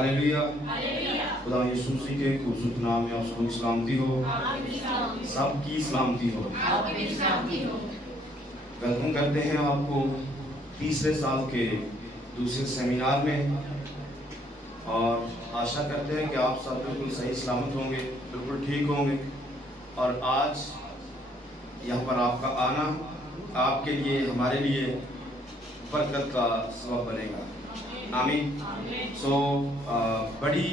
Hallelujah. खुदा यीशु मसीह के खूबसूरत नाम में आप सबको की सलामती हो, सबकी सलामती हो। वेलकम करते हैं आपको तीसरे साल के दूसरे सेमिनार में, और आशा करते हैं कि आप सब बिल्कुल सही सलामत होंगे, बिल्कुल ठीक होंगे। और आज यहाँ पर आपका आना आपके लिए, हमारे लिए बरकत का सबब बनेगा। आमीन। बड़ी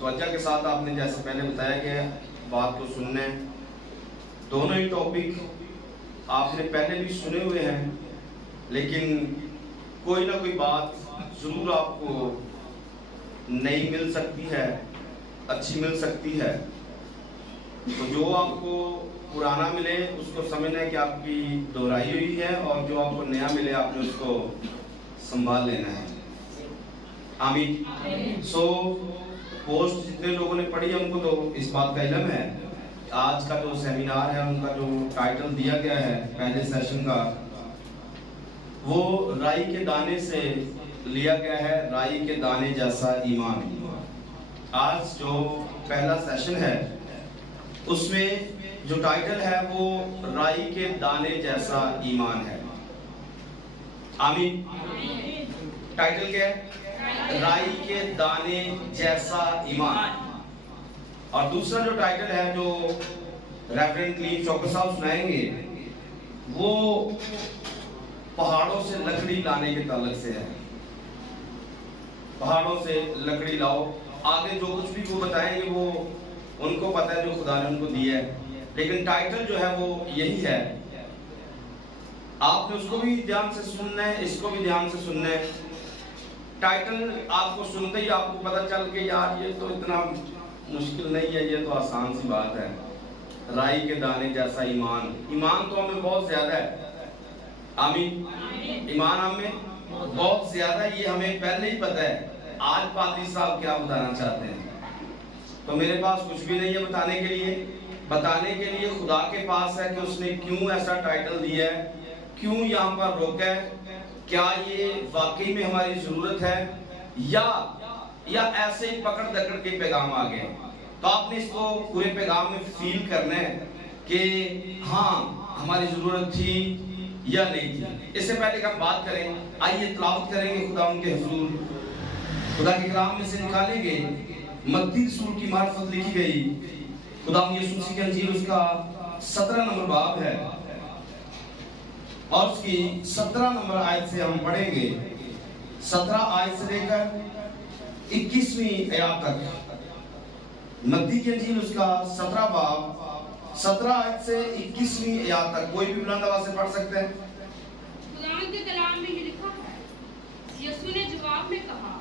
तवज्जो के साथ आपने जैसे पहले बताया कि बात को सुनने, दोनों ही टॉपिक आपने पहले भी सुने हुए हैं, लेकिन कोई ना कोई बात ज़रूर आपको नई मिल सकती है, अच्छी मिल सकती है। तो जो आपको पुराना मिले उसको समझना है कि आपकी दोहराई हुई है, और जो आपको नया मिले आपने उसको संभाल लेना है। आमीन। पोस्ट जितने लोगों ने पढ़ी है उनको तो इस बात का इल्म है। आज का जो सेमिनार है, उनका जो टाइटल दिया गया है पहले सेशन का, वो राई के दाने से लिया गया है, राई के दाने जैसा ईमान। आज जो पहला सेशन है उसमें जो टाइटल है वो राई के दाने जैसा ईमान है। आमीन। टाइटल क्या है? राई के दाने जैसा ईमान। और दूसरा जो टाइटल है जो रेवरेंड क्लीव चौकर साहब सुनाएंगे, वो पहाड़ों से लकड़ी लाने के ताल्लुक से है। पहाड़ों से लकड़ी लाओ। आगे जो कुछ भी वो बताएंगे वो उनको पता है, जो खुदा ने उनको दिया है, लेकिन टाइटल जो है वो यही है। आपने उसको भी ध्यान से सुनना है, इसको भी ध्यान से सुनना है। टाइटल आपको सुनते ही आपको पता चल के यार ये तो इतना मुश्किल नहीं है, ये तो आसान सी बात है। राई के दाने जैसा ईमान। ईमान तो हमें बहुत ज्यादा है। आमीन। ईमान हमें बहुत ज्यादा है, ये हमें पहले ही पता है। आज पादरी साहब क्या बताना चाहते हैं, तो मेरे पास कुछ भी नहीं है बताने के लिए। बताने के लिए खुदा के पास है कि उसने क्यों ऐसा टाइटल दिया है, क्यों यहाँ पर रोका है, क्या ये वाकई में हमारी जरूरत है, या ऐसे ही पकड़ दकड़ के पैगाम आ गए। तो आपने इसको पूरे पैगाम में फील करना है कि हाँ हमारी जरूरत थी या नहीं थी। इससे पहले कि हम बात करें, आइए तलावत करेंगे खुदा उनके हुजूर। खुदा के कलाम में से निकालेंगे मत्ती रसूल की मार्फत लिखी गई खुदा यीशु मसीह की अंजील, उसका 17 नंबर बाब है, और उसकी 17 नंबर आयत से हम पढ़ेंगे। 17 आयत से लेकर 21वीं आयत तक। मत्ती की अंजील उसका 17 बाब 17 आयत से 21वीं आयत तक। कोई भी बुलंद आवाज से पढ़ सकते हैं। खुदा के कलाम में ये लिखा है, यीशु ने जवाब में कहा,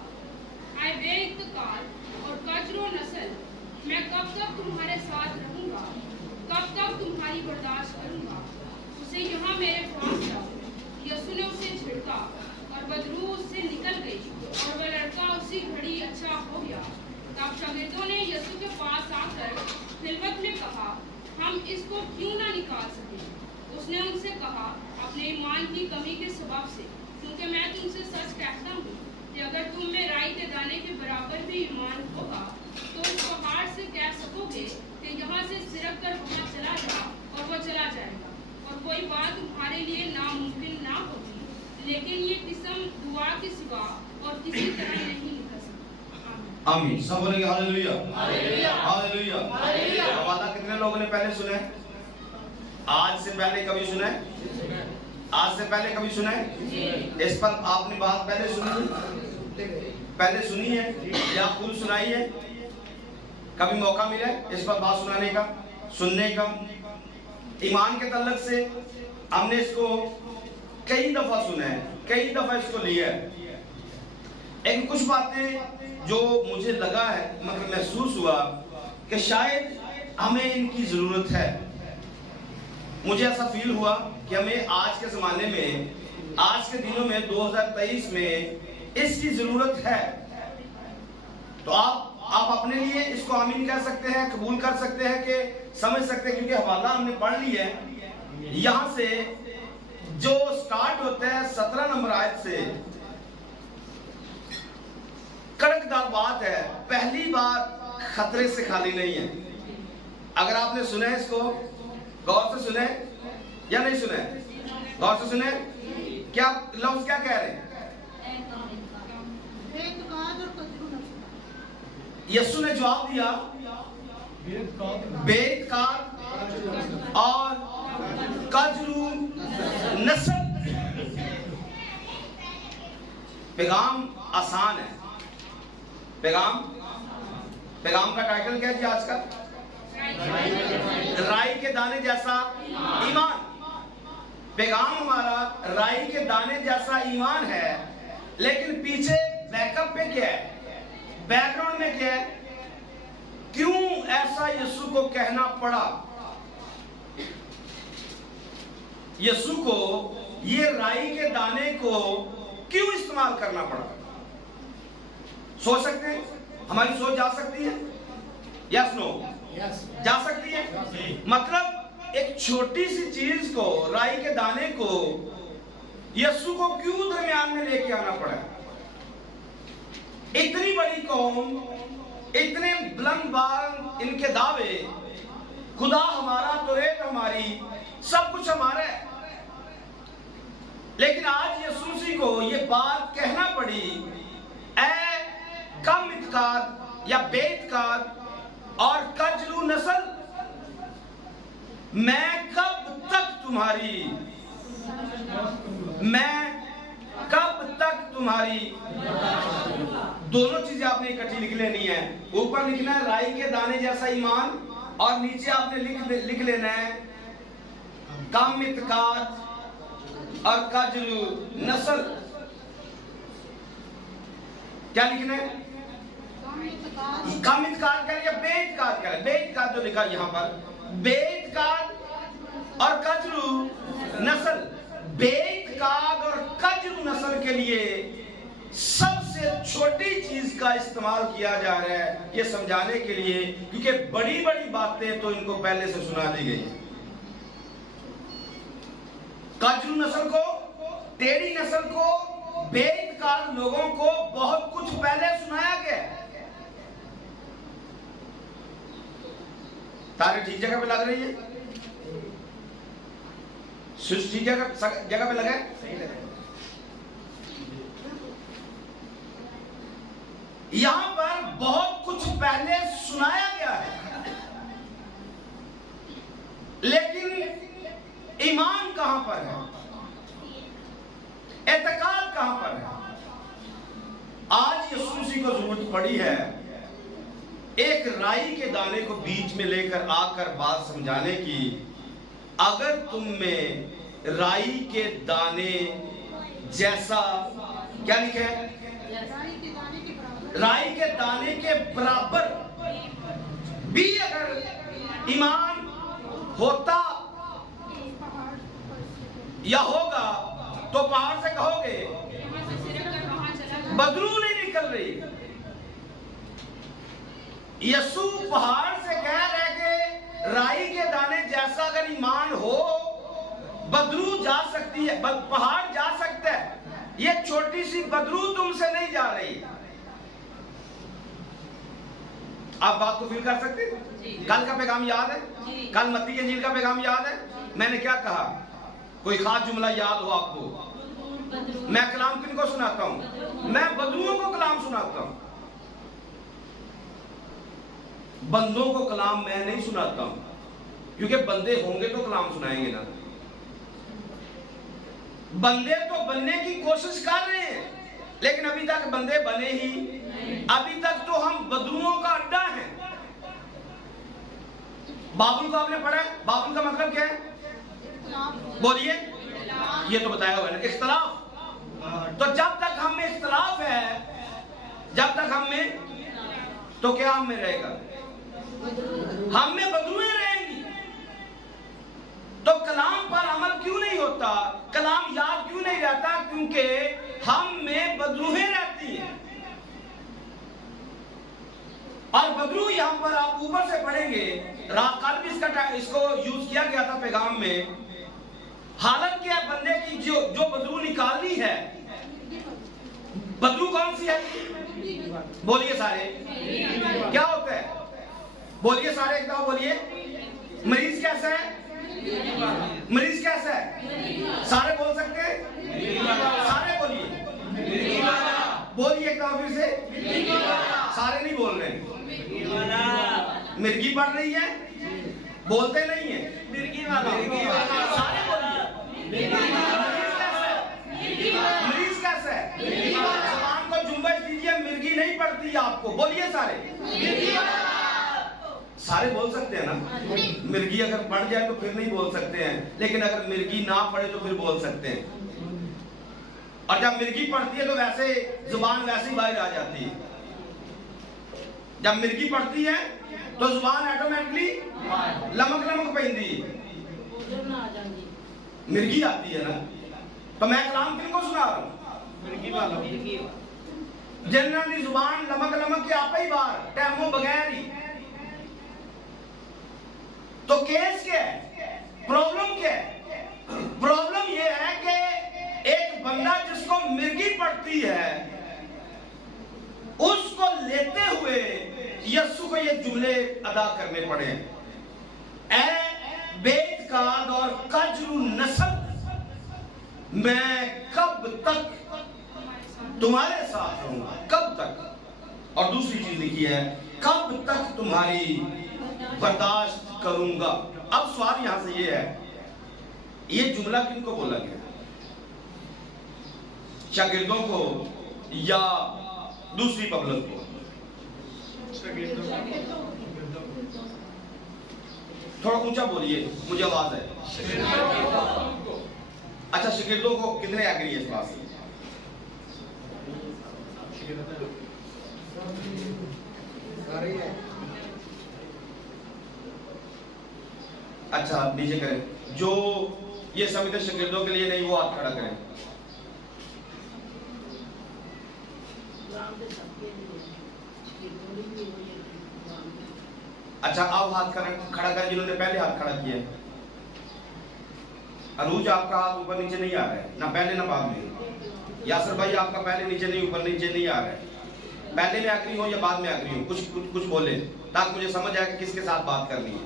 ऐ बेइत्तेकार और कजरो नस्ल, मैं कब तक तुम्हारे साथ रहूंगा, कब तक तुम्हारी बर्दाश्त करूंगा, उसे यहाँ मेरे पास लाओ। यीशु ने उसे झिड़का और बदबू उससे निकल गई, और वह लड़का उसी घड़ी अच्छा हो गया। तब शागिर्दों ने यीशु के पास आकर खिलवत में कहा, हम इसको क्यों ना निकाल सके? उसने उनसे कहा, अपने ईमान की कमी के सबब से, क्योंकि मैं तुमसे सच कहता हूँ कि अगर तुम में राई के दाने के बराबर भी ईमान होगा तो इस पहाड़ से कह सकोगे कि यहाँ से सिरक कर वहाँ चला जा, और वह चला जाएगा, और कोई बात तुम्हारे लिए नामुमकिन ना होगी। लेकिन ये किस्म दुआ के सिवा और किसी तरह नहीं निकल सकता। आमीन। सब बोलेंगे हालेलुया, हालेलुया, हालेलुया, हालेलुया। वादा कितने लोगों ने पहले सुना है? आज से पहले कभी सुना है? आज से पहले कभी सुना है? इस पर आपने बात पहले सुनी है या खुद सुनाई है? कभी मौका मिला इस पर बात सुनाने का, सुनने का? ईमान के ताल्लुक से हमने इसको कई दफा सुना है, कई दफा इसको लिया है। एक कुछ बातें जो मुझे लगा है, मतलब महसूस हुआ कि शायद हमें इनकी जरूरत है। मुझे ऐसा फील हुआ कि हमें आज के जमाने में, आज के दिनों में 2023 में इसकी जरूरत है। तो आप अपने लिए इसको आमीन कह सकते हैं, कबूल कर सकते हैं, कि समझ सकते हैं, क्योंकि हवाला हमने पढ़ लिया है। यहां से जो स्टार्ट होता है 17 नंबर आयत से, कड़कदार बात है, पहली बात खतरे से खाली नहीं है। अगर आपने सुना है इसको, गौर से सुने या नहीं सुने? गौर से सुने। क्या लफ्ज क्या कह रहे हैं? यीशु ने जवाब दिया, बेतकार और कजरू नस्ल। पैगाम आसान है। पैगाम का टाइटल क्या है जी आज का? राई के दाने जैसा ईमान। पैगाम हमारा राई के दाने जैसा ईमान है, लेकिन पीछे बैकअप पे क्या है, बैकग्राउंड में क्या है? क्यों ऐसा यीशु को कहना पड़ा? यीशु को ये राई के दाने को क्यों इस्तेमाल करना पड़ा? सोच सकते हैं? हमारी सोच जा सकती है? Yes no? जा सकती है। मतलब एक छोटी सी चीज को, राई के दाने को यीशु को क्यों दरमियान में लेके आना पड़ा? इतनी बड़ी कौम, इतने बुलंद बार इनके दावे, खुदा हमारा, तौरात हमारी, सब कुछ हमारा है, लेकिन आज यीशु मसीह को ये बात कहना पड़ी, ऐ कम इत्कार या बेइत्कार और कजरू नस्ल, मैं कब तक तुम्हारी दोनों चीजें आपने इकट्ठी लिख लेनी है। ऊपर लिखना है राई के दाने जैसा ईमान, और नीचे आपने लिख लेना है कम इत्कार और कजरू नस्ल। क्या लिखना है? कम इत्कार करें या बेइत्कार करें? बेइत्कार जो लिखा यहां पर, बेइत्कार और कजरू नस्ल। बेइत्कार और कजरू नस्ल के लिए सबसे छोटी चीज का इस्तेमाल किया जा रहा है, ये समझाने के लिए, क्योंकि बड़ी बड़ी बातें तो इनको पहले से सुना दी गई। कजरू नस्ल को, टेढ़ी नस्ल को, बेइत्कार लोगों को बहुत कुछ पहले सुनाया गया। तारे ठीक जगह पे लग रही है? स्विच ठीक जगह पे लगा है? यहां पर बहुत कुछ पहले सुनाया गया है, लेकिन ईमान कहां पर है? एतकाद कहां पर है? आज यीशु मसीह को जरूरत पड़ी है एक राई के दाने को बीच में लेकर आकर बात समझाने की। अगर तुम में राई के दाने जैसा, क्या लिखे है? राई के दाने के बराबर भी अगर ईमान होता या होगा, तो पहाड़ से कहोगे बदरू नहीं निकल रही। यीशु पहाड़ से कह रहे कि राई के दाने जैसा अगर ईमान हो, बदरू जा सकती है, पहाड़ जा सकता है, ये छोटी सी बदरू तुमसे नहीं जा रही। आप बात को फील कर सकते हैं? कल का पैगाम याद है? कल मत्ती की इंजील का पैगाम याद है? मैंने क्या कहा? कोई खास जुमला याद हो आपको? मैं कलाम किनको सुनाता हूं? मैं बदरुओं को कलाम सुनाता हूं। बंदों को कलाम मैं नहीं सुनाता हूं, क्योंकि बंदे होंगे तो कलाम सुनाएंगे ना। बंदे तो बनने की कोशिश कर रहे हैं, लेकिन अभी तक बंदे बने ही, अभी तक तो हम बदरुओं का अड्डा है। बाबुल को आपने पढ़ा है? बाबुल का मतलब क्या है? बोलिए, ये तो बताया हुआ है ना, इख्तलाफ। तो जब तक हम में इख्तलाफ है, जब तक हम में, तो क्या हम में रहेगा? हम में बदरुएं रहेंगी। तो कलाम पर अमल क्यों नहीं होता? कलाम याद क्यों नहीं रहता? क्योंकि हम में बदरुएं रहती हैं। और बदरू यहां पर आप ऊपर से पढ़ेंगे, कल भी इसको यूज किया गया था पैगाम में। हालत क्या है बंदे की? जो बदरू निकालनी है, बदबू कौन सी है? बोलिए सारे, क्या होता है? बोलिए सारे, एक दफा बोलिए। मरीज कैसा है? मरीज कैसा है? सारे बोल सकते हैं? सारे बोलिए, बोलिए एक दफा फिर से। सारे नहीं बोल रहे। मिर्गी पड़ रही है, बोलते नहीं है। सारे बोलिए। मरीज कैसा है? जबान को जुम्बश दीजिए, मिर्गी नहीं पड़ती आपको। बोलिए सारे। सारे बोल सकते हैं ना। मिर्गी अगर पड़ जाए तो फिर नहीं बोल सकते हैं, लेकिन अगर मिर्गी ना पड़े तो फिर बोल सकते हैं। और जब मिर्गी पड़ती है तो वैसे जुबान वैसे ही बाहर आ जाती है। जब मिर्गी पड़ती है तो जुबान ऑटोमेटिकली लमक लमक पैंदी, मिर्गी आती है ना। तो मैं कलाम किनको सुना रहा हूं? जनरली जुबान लमक लमक के आपे ही बाहर, टैमो बगैर ही। तो केस क्या है? प्रॉब्लम क्या है? प्रॉब्लम यह है कि एक बंदा जिसको मिर्गी पड़ती है, उसको लेते हुए यीशु को ये जुमले अदा करने पड़े। ए बेइत्काद और कजरू नस्ल, मैं कब तक तुम्हारे साथ रहूंगा? कब तक? और दूसरी चीज लिखी है, कब तक तुम्हारी बर्दाश्त करूंगा। अब सवाल यहां से ये है, ये जुमला किनको बोला गया? शागिर्दों को या दूसरी पब्लिक को? थोड़ा ऊंचा बोलिए, मुझे आवाज है। अच्छा, शागिर्दों को कितने एग्री है इस बात से? अच्छा, आप नीचे करें। जो ये समझते शागिर्दों के लिए नहीं, वो हाथ खड़ा करें। अच्छा, अब हाथ खड़ा करें जिन्होंने पहले हाथ खड़ा किया। अरूज, आपका हाथ ऊपर नीचे नहीं आ रहा है, ना पहले ना बाद में। यासर भाई, आपका पहले नीचे नहीं, ऊपर नीचे नहीं आ रहा है। पहले में एग्री हो या बाद में एग्री हो, कुछ बोले ताकि मुझे समझ आए कि किसके साथ बात करनी है।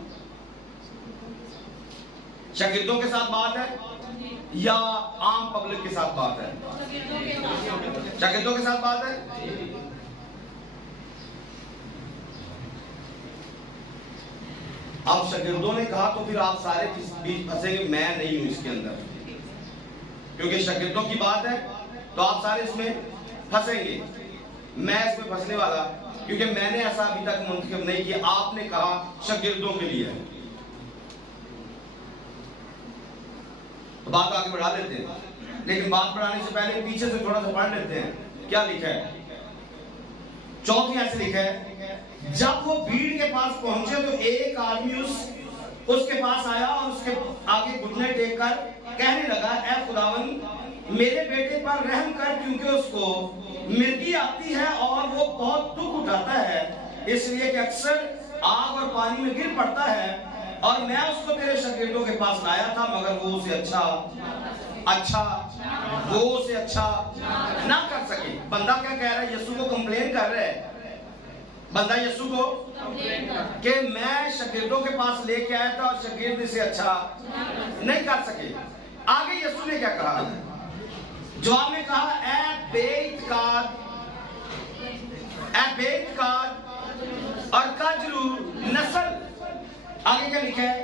शागिर्दों के साथ बात है या आम पब्लिक के साथ बात है? शागिर्दों के साथ बात है। अब शागिर्दों ने कहा तो फिर आप सारे बीच फंसेंगे, मैं नहीं हूं इसके अंदर, क्योंकि शागिर्दों की बात है तो आप सारे इसमें फंसेंगे। मैं इसमें फंसने वाला, क्योंकि मैंने ऐसा अभी तक मुंतखब नहीं किया। आपने कहा शागिर्दों के लिए, तो बात आगे बढ़ा लेते हैं। लेकिन बात बढ़ाने से पहले पीछे से थोड़ा सा पढ़ लेते हैं क्या लिखा है। चौथी ऐसे लिखा है, जब वो भीड़ के पास पहुंचे तो एक आदमी उसके पास आया और उसके आगे घुटने टेक कर कहने लगा, ऐ खुदावन, मेरे बेटे पर रहम कर, क्योंकि उसको मिर्गी आती है और वो बहुत दुख उठाता है, इसलिए कि अक्सर आग और पानी में गिर पड़ता है। और मैं उसको तेरे शागिर्दों के पास लाया था, मगर वो उसे अच्छा ना कर सके। बंदा क्या कह रहा है? यीशु को कंप्लेन कर रहा है। बंदा यीशु को कि मैं शागिर्दों के पास लेके आया था और शागिर्द इसे अच्छा नहीं कर सके। आगे यीशु ने क्या कहा? जवाब में कहा, ऐ बेइत्काद और कजरू नस्ल। आगे क्या लिखा है?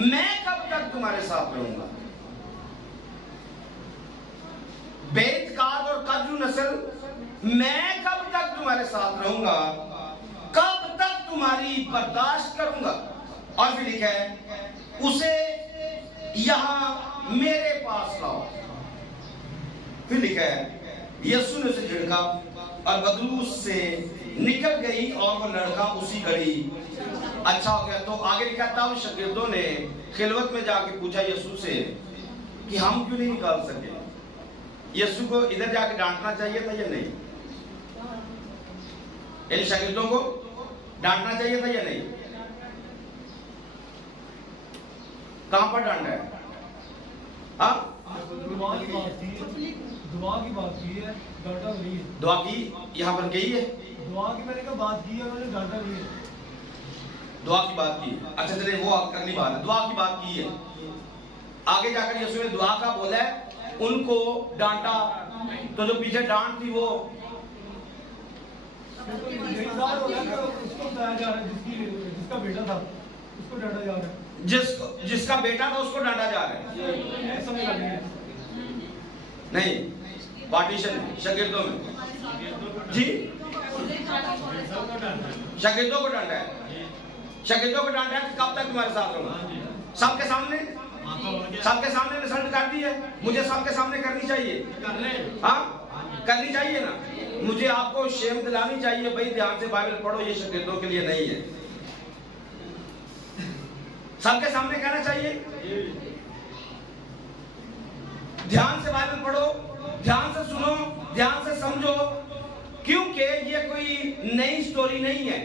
मैं कब तक तुम्हारे साथ रहूंगा? बेइत्काद और कजरू नस्ल, मैं कब तक तुम्हारे साथ रहूंगा? कब तक तुम्हारी बर्दाश्त करूंगा? और फिर लिखा है, उसे यहां मेरे पास लाओ। फिर लिखा है, यीशु ने उसे झिड़का और बदबू उससे निकल गई और वो लड़का उसी घड़ी अच्छा हो गया। तो आगे लिखा, तब शागिर्दों ने खिलवत में जाके पूछा यीशु से कि हम क्यों नहीं निकाल सके? यीशु को इधर जाके डांटना चाहिए था या नहीं? इन शागिर्दों को डांटना चाहिए था या नहीं? कहां पर डांटा है? दुआ की बात की है, डांटा नहीं है। दुआ की यहाँ पर कही है, दुआ की मैंने कहा बात की है, उन्होंने डांटा नहीं है। दुआ की बात की, अच्छा चलिए वो अगली बात है, दुआ की बात की है। आगे जाकर यीशु ने दुआ का बोला है, उनको डांटा, तो जो पीछे डांट थी वो उसको बताया जा रहा है, जिसका बेटा था उसको डांटा जा रहा है, जिसका बेटा था उसको डांटा जा रहा है। नहीं, पार्टीशन शागिर्दों में जी, शागिर्दों को डांटा है, शागिर्दों को डांटा है। कब तक तुम्हारे साथ रहूंगा? सबके सामने, सबके सामने रिजल्ट कर दी है, मुझे सबके सामने करनी चाहिए, हाँ करनी चाहिए ना। मुझे आपको शेम दिलानी चाहिए, भाई ध्यान से बाइबल पढ़ो, ये शागिर्दों के लिए नहीं है। सबके सामने कहना चाहिए, ध्यान से बाइबल पढ़ो, ध्यान से सुनो, ध्यान से समझो, क्योंकि ये कोई नई स्टोरी नहीं है।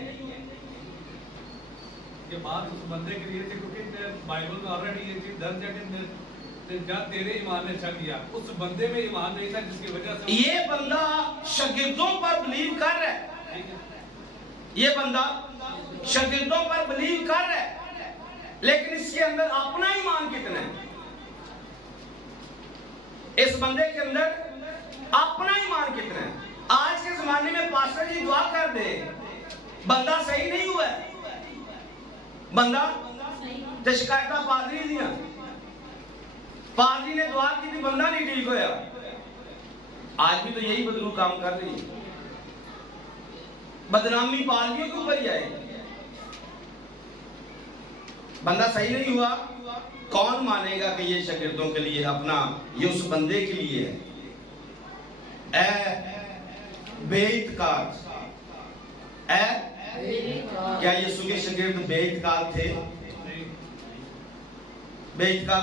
ये बात उस बंदे के लिए थी, क्योंकि बाइबल में ऑलरेडी ये चीज दर्ज है कि जब तेरे ईमान ने शक किया, उस बंदे में ईमान नहीं था, जिसकी वजह से ये बंदा शागिर्दों पर बिलीव कर रहा है, ये बंदा शागिर्दों पर बिलीव कर रहा है, लेकिन इसके अंदर अपना ईमान कितना है? इस बंदे के अंदर अपना ईमान कितना है? आज के जमाने में पास्टर जी दुआ कर दे, बंदा सही नहीं हुआ है, बंदा तो शिकायत पादरी दिया, पादरी ने दुआ की थी, बंदा नहीं ठीक होया। आज भी तो यही बदलू काम कर रही है, बदनामी पादरियों के ऊपर ही आएगी। बंदा सही नहीं हुआ, कौन मानेगा कि ये शागिर्दों के लिए अपना, ये उस बंदे के लिए है। बेइत्कार, क्या यीशु के शागिर्द बेइत्कार थे? बेइत्कार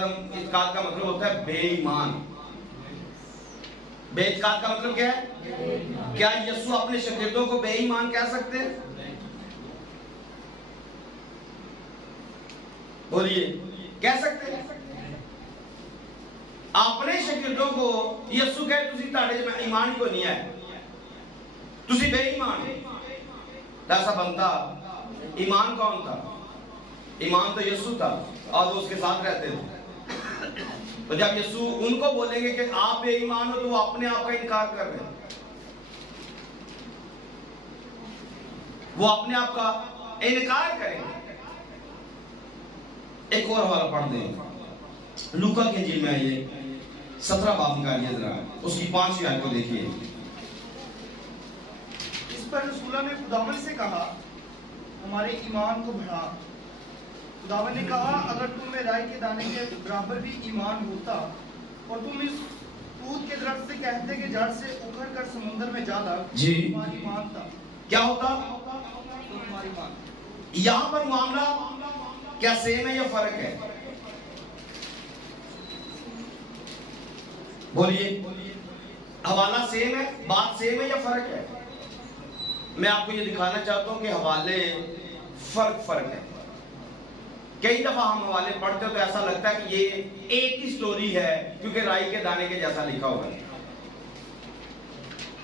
का मतलब होता है बेईमान। बेइत्कार का मतलब क्या है? क्या यीशु अपने शागिर्दों को बेईमान कह सकते हैं? बोलिए, कह सकते हैं? अपने शागिर्दों को यीशु कहे तुसी ताड़े में ईमान को नहीं है, तुसी बेईमान। ऐसा बनता, ईमान कौन था? ईमान तो यीशु था और वो उसके साथ रहते थे। तो जब यीशु उनको बोलेंगे कि आप बेईमान हो, तो वो अपने आप का इनकार कर रहे हैं, वो अपने आप का इनकार करेंगे। एक और हवाला पढ़ दें, लूका की इंजील में आइए, 17 बाब निकालिए जरा, उसकी 5वीं आयत को देखिए। इस पर रसूला ने खुदावन से कहा, हमारे ईमान को बढ़ा। खुदावन ने कहा, अगर तुम में राई के दाने के बराबर भी ईमान होता और तुम इस तूत के दरख्त से कहते कि जड़ से उखड़ कर समुद्र में जा लग, जी तुम्हारी ईमान था, क्या होता? तो तुम्हारी ईमान। यहां पर मामला क्या सेम है या फर्क है? बोलिए, हवाला सेम है, बात सेम है या फर्क है? मैं आपको ये दिखाना चाहता हूं कि हवाले फर्क है। कई दफा हम हवाले पढ़ते हो तो ऐसा लगता है कि ये एक ही स्टोरी है, क्योंकि राई के दाने के जैसा लिखा हुआ है।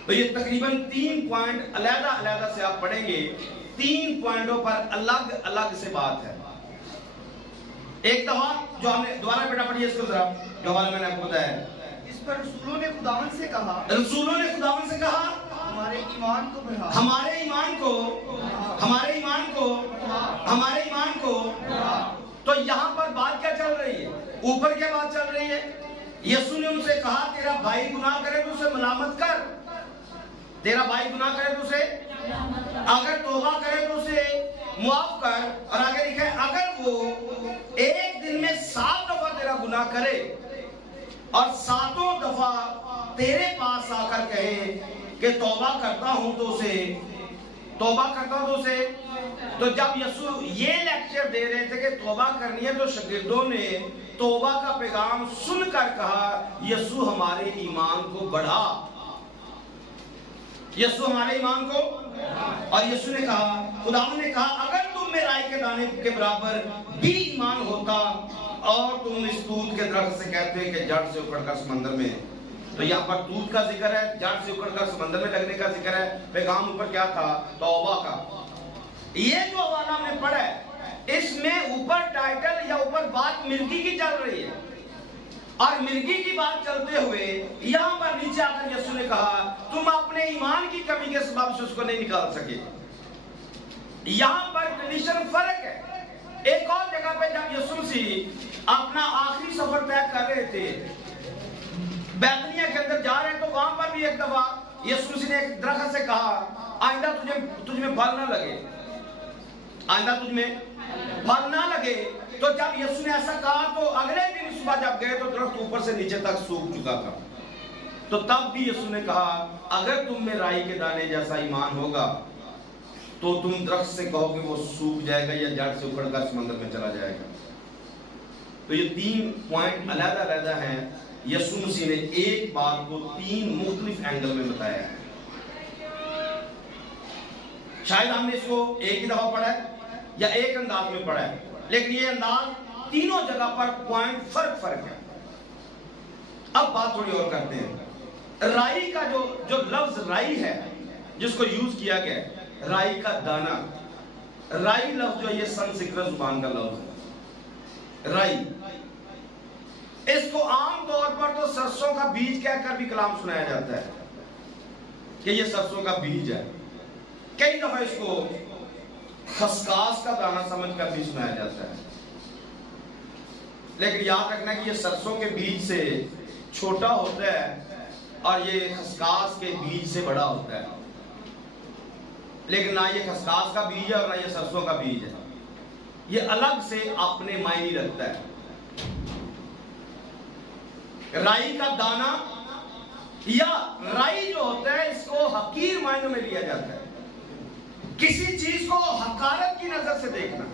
तो ये तकरीबन 3 पॉइंट अलग-अलग से आप पढ़ेंगे, 3 पॉइंटों पर अलग-अलग से बात है। एक दफा जो हमने दोबारा बेटा पढ़िए इसको जरा, जो हवाला मैंने आपको बताया। इस पर रसूलों ने खुदावन से कहा, रसूलों ने खुदावन से कहा, हमारे ईमान को बढ़ा, हमारे ईमान को, हमारे ईमान को, हमारे ईमान को। तो यहाँ पर बात क्या चल रही है? ऊपर क्या बात चल रही है? यीशु ने उनसे कहा, तेरा भाई गुनाह करे तो उसे मलामत कर, तेरा भाई गुनाह करे तो उसे, अगर तौबा करे तो उसे मुआफ कर। और आगे लिखा है, अगर वो एक दिन में 7 दफा तेरा गुनाह करे और 7 दफा तेरे पास आकर कहे कि तौबा करता हूं तो उसे, तौबा करता हूं तो उसे। तो जब यीशु ये लेक्चर दे रहे थे कि तौबा करनी है, तो शागिर्दों ने तौबा का पैगाम सुनकर कहा, यीशु हमारे ईमान को बढ़ा, यीशु हमारे ईमान को। और यीशु ने कहा, खुदावंद ने कहा, अगर तुम में राई के दाने के बराबर भी ईमान होता और तुम इस तूत के दरख्त से कहते कि जड़ से उखड़कर समंदर में तो यहाँ पर तूत का जिक्र है, जड़ से उखड़कर समंदर में लगने का जिक्र है। पैगाम ऊपर क्या था? तौबा का। ये जो हवाला में पढ़ा है, इसमें ऊपर टाइटल या ऊपर बात मिल्की की चल रही है, और मिल्की की बात चलते हुए यहाँ पर नीचे आकर यीशु ने कहा तुम अपने ईमान की कमी के सबब से उसको नहीं निकाल सके। यहाँ पर कंडीशन फर्क है। एक और जगह पे जब यीशु मसीह अपना आखिरी सफर तय कर रहे थे, बैतनिया के अंदर जा रहे हैं, तो वहां पर भी एक दफा यीशु मसीह ने एक दरख्त से कहा आइंदा तुझ में फल ना लगे, आइंदा तुझ में फल ना लगे। तो जब यीशु ने ऐसा कहा तो अगले दिन सुबह जब गए तो दरख्त ऊपर से नीचे तक सूख चुका था। तो तब भी यीशु ने कहा अगर तुम में राई के दाने जैसा ईमान होगा तो तुम दरख्त से कहोगे वो सूख जाएगा या जड़ से उखड़कर समंदर में चला जाएगा। तो ये 3 पॉइंट अलग-अलग हैं। यीशु मसीह ने एक बात को 3 मुख्तलिफ एंगल में बताया है। शायद हमने इसको एक ही दफा पढ़ा है या एक अंदाज में पढ़ा है, लेकिन ये अंदाज तीनों जगह पर पॉइंट फर्क है। अब बात थोड़ी और करते हैं। राई का जो लफ्ज राई है जिसको यूज किया गया है, राई का दाना। राई लफ्ज जो ये संस्कृत जुबान का लफ्ज है, राई। इसको आम तौर पर तो सरसों का बीज कहकर भी कलाम सुनाया जाता है कि ये सरसों का बीज है। कई दफा इसको खसकास का दाना समझकर भी सुनाया जाता है, लेकिन याद रखना कि ये सरसों के बीज से छोटा होता है और ये खसकास के बीज से बड़ा होता है। लेकिन ना ये खसकास का बीज है और ना ये सरसों का बीज है, ये अलग से अपने मायने रखता है। राई का दाना या राई जो होता है इसको हकीर मायनों में लिया जाता है। किसी चीज को हकारत की नजर से देखना,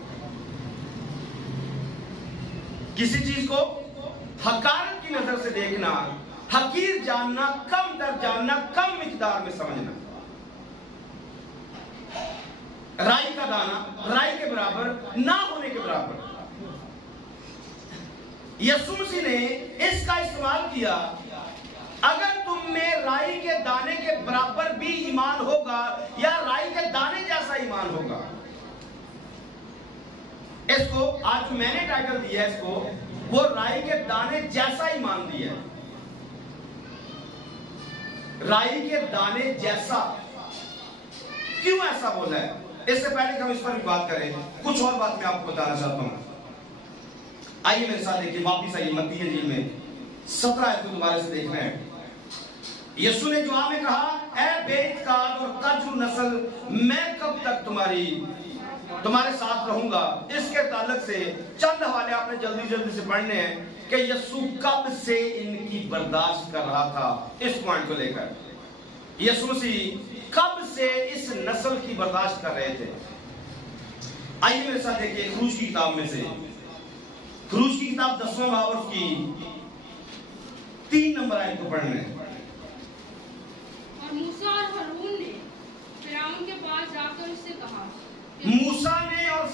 किसी चीज को हकारत की नजर से देखना, हकीर जानना, कम दर जानना, कम मिकदार में समझना। राई का दाना राई के बराबर ना होने के बराबर। यीशु मसीह ने इसका इस्तेमाल किया, अगर तुम में राई के दाने के बराबर भी ईमान होगा या राई के दाने जैसा ईमान होगा। इसको आज मैंने टाइटल दिया है, इसको वो राई के दाने जैसा ईमान दिया है। राई के दाने जैसा क्यों ऐसा बोला है? इससे पहले हम इस पर भी बात करें, कुछ और बात मैं आपको बताना चाहता हूं। आइए मेरे साथ देखिए, वापिस आइए मत्ती इंजील में 17 आयत को दोबारा से देख रहे हैं। यीशु ने जवाब में कहा, ऐ बेइत्कार और कजू नस्ल, मैं कब तक तुम्हारे साथ रहूंगा। इसके ताल्लुक से चंद हवाले आपने जल्दी जल्दी से पढ़ने हैं कि यीशु कब से इनकी बर्दाश्त कर रहा था। इस पॉइंट को लेकर यीशु मसीह कब से इस नस्ल की बर्दाश्त कर रहे थे। आइए मेरे साथ देखिए खरूज की किताब में से, खरूज की किताब 10वां बाब की 3 नंबर आयत को पढ़ने। और मूसा और हारून ने फिरौन के पास जाकर उससे कहा, मूसा ने और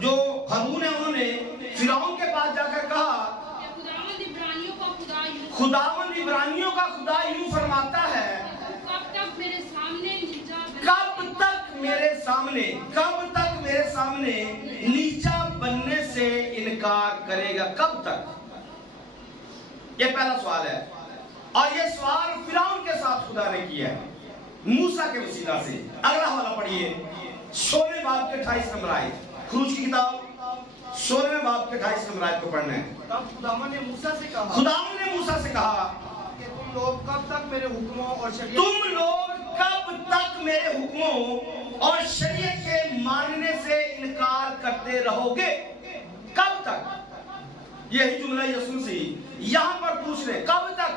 जो हारून है उन्होंने फिरौन के पास जाकर कहा, खुदावंद इब्रानियों का खुदा यूं फरमाता है, कब तक मेरे सामने नीचा बनने से इनकार करेगा। कब तक? ये पहला सवाल है, और ये सवाल फिरौन के साथ खुदा ने किया है मूसा के वसीला से। अगला हवाला पढ़िए, 16वें बाब के 28 नंबर आयत, खरूज की किताब 16वें बाब के 28 नंबर आयत को पढ़ना है। तब खुदावन ने मूसा से कहा कि तुम लोग कब तक मेरे हुक्मों और शरीयत के मानने से इनकार करते रहोगे। कब तक? यही जुमला यीशु मसीह यहां पर पूछ रहे, कब तक?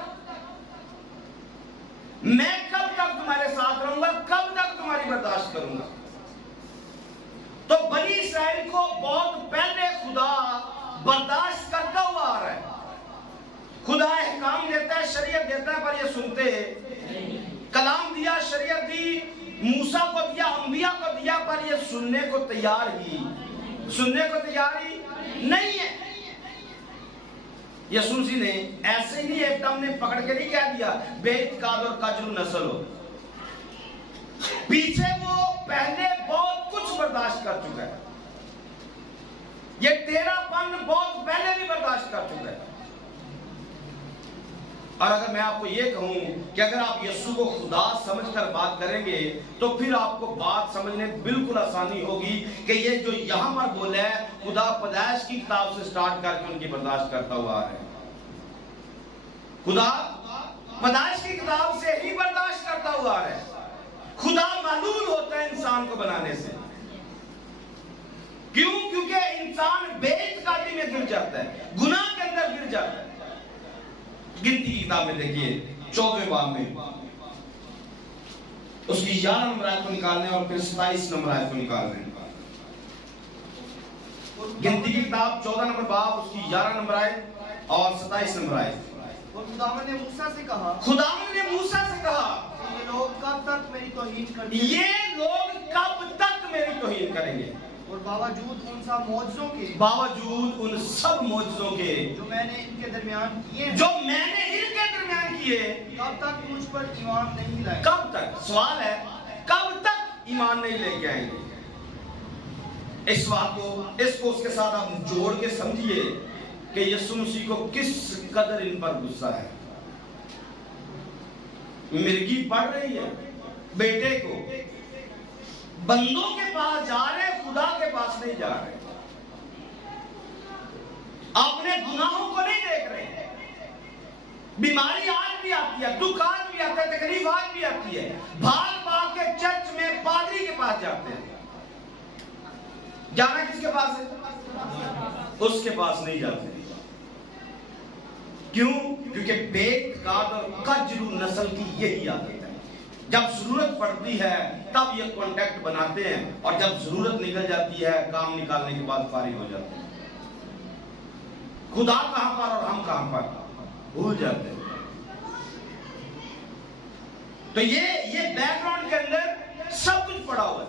मैं कब तक तुम्हारे साथ रहूंगा, कब तक तुम्हारी बर्दाश्त करूंगा। तो बनी इस्राएल को बहुत पहले खुदा बर्दाश्त करता हुआ आ रहा है। खुदा अहकाम देता है, शरीयत देता है, पर ये सुनते हैं। कलाम दिया, शरीयत दी, मूसा को दिया, अंबिया को दिया, पर ये सुनने को तैयार ही नहीं है। यीशु मसीह ने ऐसे ही नहीं एकदम ने पकड़ के नहीं कह दिया बेइत्तेकाद और कजरू नस्ल हो। पीछे वो पहले बहुत कुछ बर्दाश्त कर चुका है, ये तेरापन बहुत पहले भी बर्दाश्त कर चुका है। और अगर मैं आपको ये कहूं कि अगर आप यीशु को खुदा समझकर बात करेंगे तो फिर आपको बात समझने बिल्कुल आसानी होगी कि ये जो यहां पर बोला है खुदा पैदाइश की किताब से स्टार्ट करके उनकी बर्दाश्त करता हुआ है। खुदा पैदाइश की किताब से ही बर्दाश्त करता हुआ है। खुदा मालूम होता है इंसान को बनाने से। क्यों? क्योंकि इंसान बेइत्तेकादी में गिर जाता है, गुनाह के अंदर गिर जाता है। गिनती की किताब में देखिए 14वें बाब में उसकी 11 नंबर आयत को निकालने और फिर 27 नंबर आयत को निकालने। गिनती की किताब 14 नंबर बाब उसकी 11 नंबर आयत और 27 नंबर आयत। और खुदावंद ने मूसा से कहा, खुदावंद ने मूसा से कहा ये लोग कब तक मेरी तौहीन करेंगे? ये लोग कब तक मेरी तौहीन करेंगे? और बावजूद उन सब मौजज़ों के, बावजूद उन सब मौजज़ों के जो मैंने इनके दरमियान किए, जो मैंने इनके दरमियान किए, कब तक मुझ पर ईमान नहीं लाए? कब तक? सवाल है कब तक ईमान नहीं लेके आएंगे? इस बात को इसको उसके साथ आप जोड़ के समझिए कि यीशु मसीह को किस कदर इन पर गुस्सा है। मिर्गी पड़ रही है बेटे को, बंदों के पास जा रहे, खुदा के पास नहीं जा रहे, अपने गुनाहों को नहीं देख रहे। बीमारी आज भी आती है, दुख आज भी आता है, तकलीफ आज भी आती है, भाग भाग के चर्च में पादरी के पास जाते हैं। जाना किसके पास है? उसके पास नहीं जाते। क्यों? क्योंकि बेइत्तेकाद और कजरू नस्ल की यही आदत है। जब जरूरत पड़ती है तब ये कांटेक्ट बनाते हैं और जब जरूरत निकल जाती है काम निकालने के बाद फारिग हो जाते हैं। खुदा कहां पर और हम कहां पर भूल जाते हैं। तो ये बैकग्राउंड के अंदर सब कुछ पड़ा हुआ है।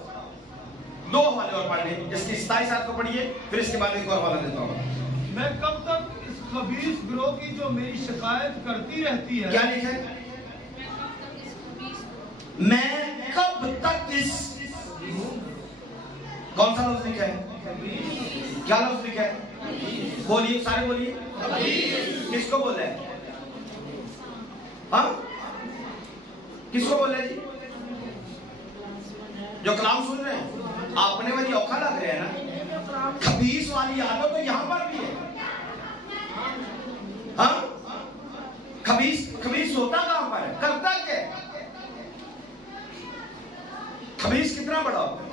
2 हवाले और पढ़ने, जिसकी 27 आयत को पढ़िए, फिर इसके बाद एक और हवाला देता हूं। मैं कब तक इस खबीस गिरोह की जो मेरी शिकायत करती रहती है, क्या लिखा है? मैं कब तक इस, कौन सा लफ्ज लिखा है? क्या लफ्ज लिखा है? बोलिए, सारे बोलिए। किसको बोला है? हाँ, किसको बोला है जी? जो कलाम सुन रहे हैं, आपने वाली औखा लग रहा है ना, खबीस वाली आदत तो यहां पर भी है। हाँ, खबीस होता कहां पर है, करता क्या है? खबीस कितना बड़ा होता है?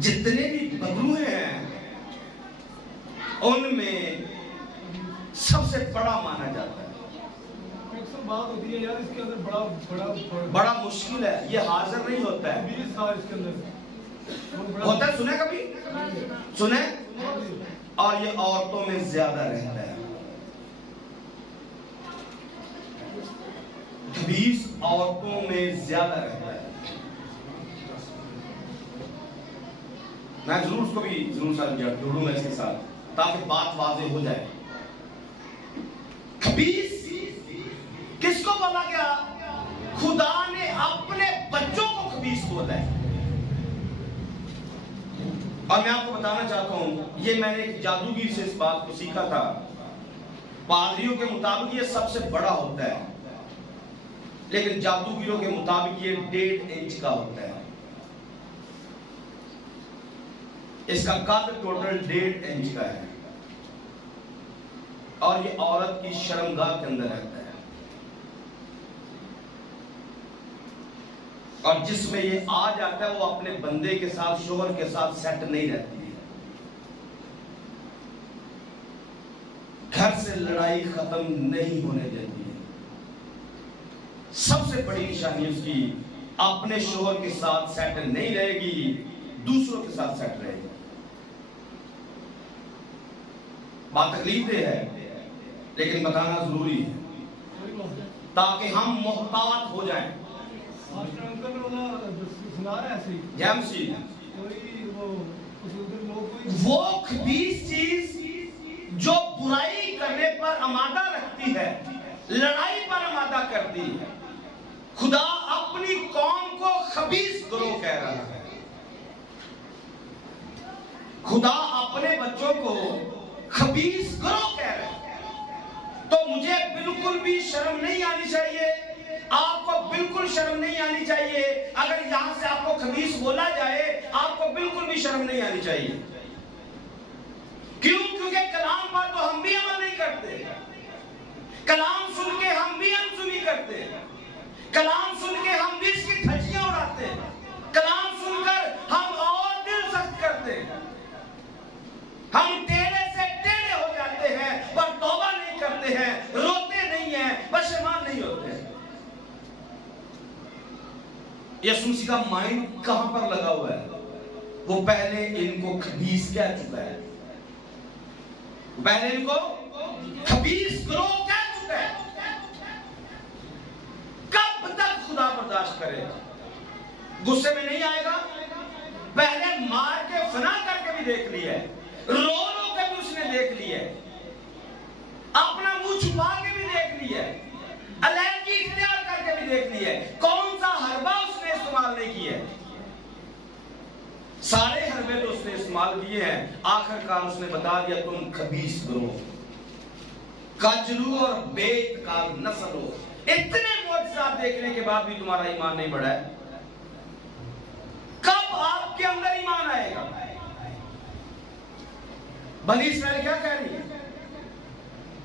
जितने भी बदलुए हैं उनमें सबसे बड़ा माना जाता है। बात होती है यार, इसके अंदर बड़ा मुश्किल है, ये हाजिर नहीं होता है। 20 साल इसके अंदर होता है, सुने कभी? सुने? और ये औरतों में ज्यादा रहता है। 20 औरतों में ज्यादा रहता है। मैं जरूर उसको भी जरूर जोड़ूंगा इसके साथ ताकि बात वाज़ेह हो जाए। खबीस किसको बोला गया? खुदा ने अपने बच्चों को खबीस बोला है। और मैं आपको बताना चाहता हूं, ये मैंने एक जादूगर से इस बात को सीखा था। पादरियों के मुताबिक ये सबसे बड़ा होता है, लेकिन जादूगरों के मुताबिक ये 1.5 इंच का होता है। इसका कद टोटल 1.5 इंच का है और ये औरत की शर्मगाह के अंदर रहता है। और जिसमें ये आ जाता है वो अपने बंदे के साथ, शोहर के साथ सेट नहीं रहती है। घर से लड़ाई खत्म नहीं होने देती है। सबसे बड़ी निशानी उसकी अपने शोहर के साथ सेट नहीं रहेगी, दूसरों के साथ सेट रहेगी। बात तकलीफ दे है लेकिन बताना जरूरी है ताकि हम मोहतात हो जाएं। वो खबीस चीज जो बुराई कर आमादा रखती है, लड़ाई पर आमादा करती है। खुदा अपनी कौम को खबीस गिरोह कह रहा है। खुदा अपने बच्चों को खबीस गिरोह कह रहा है। तो मुझे बिल्कुल भी शर्म नहीं आनी चाहिए, आपको बिल्कुल शर्म नहीं आनी चाहिए अगर यहां से आपको खबीस बोला जाए, आपको बिल्कुल भी शर्म नहीं आनी चाहिए। क्यों? क्योंकि कलाम पर तो हम भी अमल नहीं करते। कलाम सुन के हम भी अनसुनी करते, कलाम सुन के हम भी इसकी धज्जियां उड़ाते, कलाम सुनकर हम और दिल सख्त करते, हम टेढ़े से टेढ़े हो जाते हैं पर तौबा नहीं करते हैं, रोते नहीं हैं, पशेमान नहीं होते। यीशु मसीह का माइंड कहां पर लगा हुआ है? वो पहले इनको खबीस कह चुका है, पहले इनको खबीस गिरोह कह चुका है। कब तक खुदा बर्दाश्त करेगा? गुस्से में नहीं आएगा? पहले मार के फना करके भी देख लिया है, रो रो के भी उसने देख लिया है, अपना मुंह छुपा के भी देख लिया है, अलर्जी इख्तियार करके भी देख लिया है। कौन सा हरबा उसने इस्तेमाल नहीं किया है? सारे हरबे तो उसने इस्तेमाल किए हैं। आखिरकार उसने बता दिया तुम खबीस गिरोह, कजरू और बेइत्काल नस्ल हो। इतने मुआजिज़ात देखने के बाद भी तुम्हारा ईमान नहीं बढ़ा है। कब आपके अंदर ईमान आएगा? बनी इस्राएल क्या कह रही है?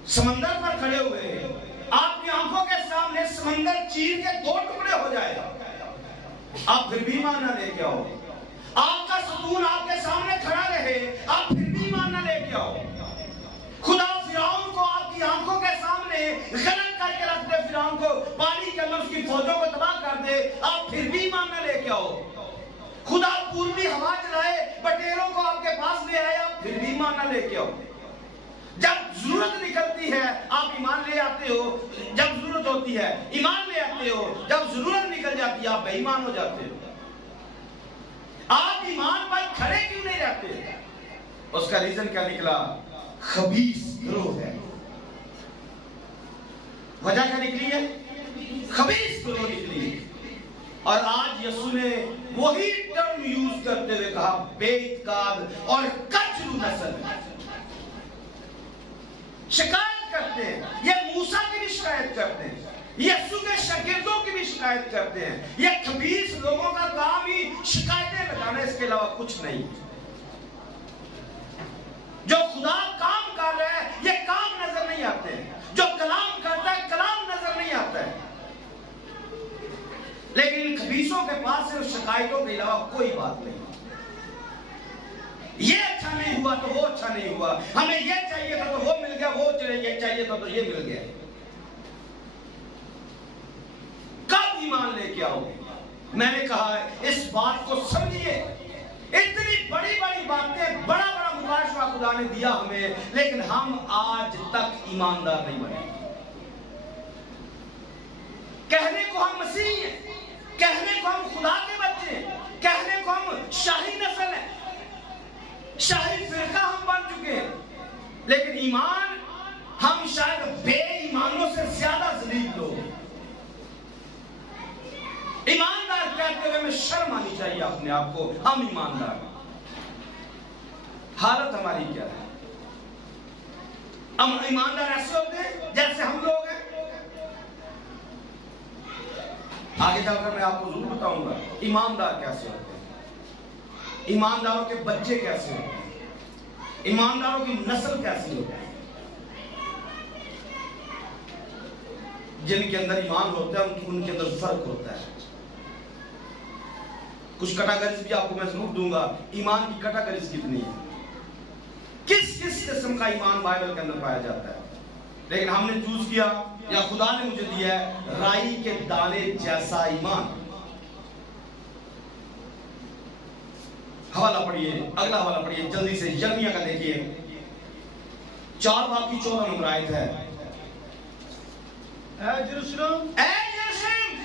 समंदर पर खड़े हुए आपकी आंखों के सामने समंदर चीर के दो टुकड़े हो जाएगा, आप फिर भी ईमान ना लेके आओ। आपका सुकून आपके सामने खड़ा रहे, आप फिर भी ईमान ना लेके आओ। खुदा फिरौन को आपकी आंखों के सामने गलत करके रख दे, फिरौन को पानी के अंदर उसकी फौजों को तबाह कर दे, आप फिर भी ईमान ना लेके आओ। खुदा पूर्वी हवा चलाए, बटेरों को आपके पास ले आए, आप फिर भी ईमान ना लेके आओ। जब जरूरत निकलती है आप ईमान ले आते हो, जब जरूरत होती है ईमान ले आते हो, जब जरूरत निकल जाती है आप बेईमान हो जाते हो। आप ईमान पर खड़े क्यों नहीं रहते? उसका रीजन क्या निकला? खबीस गिरोह है। वजह क्या निकली है? खबीस गिरोह निकली। और आज यीशु ने वही टर्म यूज करते हुए कहा बेइत्काल और कजरू नस्ल। शिकायत करते हैं, ये मूसा की भी शिकायत करते हैं, यीशु के शागिर्दों की भी शिकायत करते हैं। ये खबीस लोगों का काम ही शिकायतें लगाना, इसके अलावा कुछ नहीं। जो खुदा काम कर रहा है ये काम नजर नहीं आते, जो कलाम करता है कलाम नजर नहीं आता है। लेकिन खबीसों के पास सिर्फ शिकायतों के अलावा कोई बात नहीं। ये अच्छा नहीं हुआ तो वो अच्छा नहीं हुआ, हमें ये चाहिए था तो वो मिल गया, वो ये चाहिए था तो ये मिल गया। कब ईमान लेके आओगे? मैंने कहा है इस बात को समझिए। इतनी बड़ी बड़ी बातें, बड़ा बड़ा मुबाशरा खुदा ने दिया हमें, लेकिन हम आज तक ईमानदार नहीं बने। कहने को हम मसीह हैं, कहने को हम खुदा के बच्चे हैं, कहने को हम शाही नस्ल हैं, शाही फिरका हम बन चुके हैं, लेकिन ईमान हम शायद बेईमानों से ज्यादा जलील लोग। ईमानदार कहते हुए हमें शर्म आनी चाहिए अपने आप को, हम ईमानदार। हालत हमारी क्या है? हम ईमानदार ऐसे होते हैं जैसे हम लोग हैं। आगे जाकर मैं आपको जरूर बताऊंगा ईमानदार कैसे होते हैं, ईमानदारों के बच्चे कैसे होते हैं, ईमानदारों की नस्ल कैसी होती है। जिनके अंदर ईमान होता है उनके अंदर फर्क होता है। कुछ कैटेगरीज भी आपको मैं जरूर दूंगा, ईमान की कैटेगरीज कितनी है, किस किस किस्म का ईमान बाइबल के अंदर पाया जाता है। लेकिन हमने चूज किया, या खुदा ने मुझे दिया है, राई के दाने जैसा ईमान। हवाला पढ़िए, अगला हवाला पढ़िए जल्दी से, यर्मिया का देखिए 4 बाब की 14 नंबर आयत है। ऐ यरूशलेम,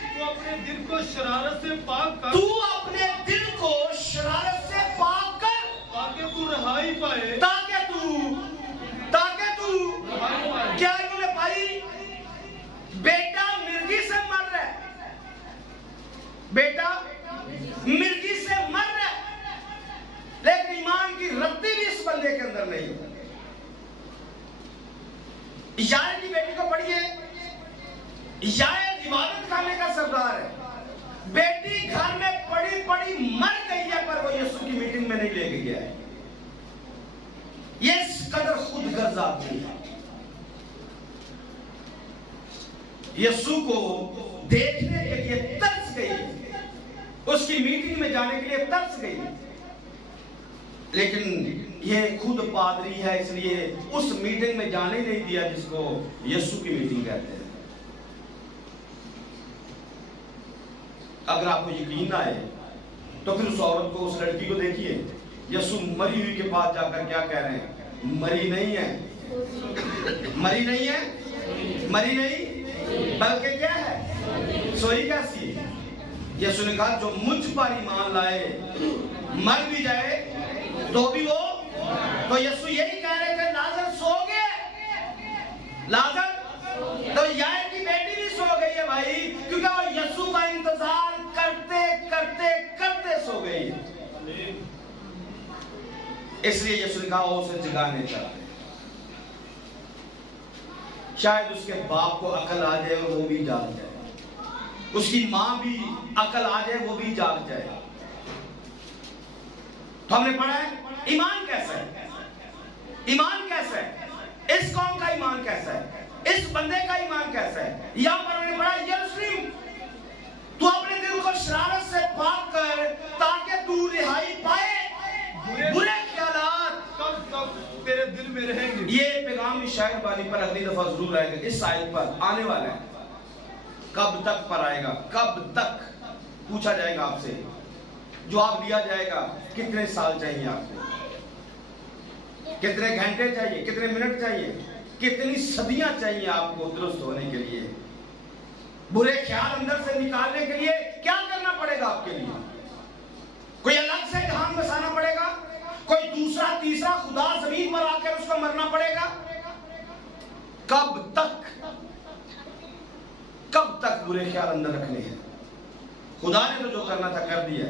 तू अपने दिल को शरारत से पाक कर, तू अपने दिल को शरारत से पाक कर, ताकि तू रहाई पाए, ताकि तू रहाई पाए। क्या यायर की बेटी को पढ़िए, यायर इबादत खाने का सरदार है, बेटी घर में पड़ी पड़ी मर गई है, पर वो यीशु की मीटिंग में नहीं लेके गया है। ये इस कदर खुद गर्ज आदमी है। यीशु को देखने के लिए तरस गई, उसकी मीटिंग में जाने के लिए तरस गई, लेकिन ये खुद पादरी है, इसलिए उस मीटिंग में जाने नहीं दिया जिसको यीशु की मीटिंग कहते हैं। अगर आपको यकीन ना आए तो फिर उस औरत को, उस लड़की को देखिए, यीशु मरी हुई के पास जाकर क्या कह रहे हैं? मरी नहीं है, मरी नहीं है, मरी नहीं, बल्कि क्या है? सोई कैसी है? यीशु ने कहा जो मुझ पर ईमान लाए मर भी जाए तो भी वो, तो यीशु यही कह रहे थे लाजर सो गए, लाजर, तो यायर की बेटी भी सो गई है भाई, क्योंकि वो यीशु का इंतजार करते करते करते सो गई है। इसलिए यीशु ने कहा उसे जगाने चाहते। शायद उसके बाप को अकल आ जाए और वो भी जाग जाए, उसकी मां भी अकल आ जाए, वो भी जाग जाए। तो हमने पढ़ा है ईमान कैसा है, ईमान कैसा है, इस कौम का ईमान कैसा है, इस बंदे का ईमान कैसा है। यहां पर हमने पढ़ा यरूशलेम, तू अपने दिल को शरारत से पाक कर ताकि तू रिहाई पाए बुरे ख्यालात कब तक तेरे दिल में रहेंगे। ये पैगाम शायद बानी पर अगली दफा जरूर आएगा, इस आयत पर आने वाला है। कब तक पर आएगा, कब तक पूछा जाएगा आपसे, जवाब दिया जाएगा कितने साल चाहिए आपको, कितने घंटे चाहिए, कितने मिनट चाहिए, कितनी सदियां चाहिए आपको दुरुस्त होने के लिए, बुरे ख्याल अंदर से निकालने के लिए क्या करना पड़ेगा आपके लिए। कोई अलग से जहान बसाना पड़ेगा, कोई दूसरा तीसरा खुदा जमीन पर आकर उसको मरना पड़ेगा। कब तक बुरे ख्याल अंदर रखने हैं। खुदा ने तो जो करना था कर दिया।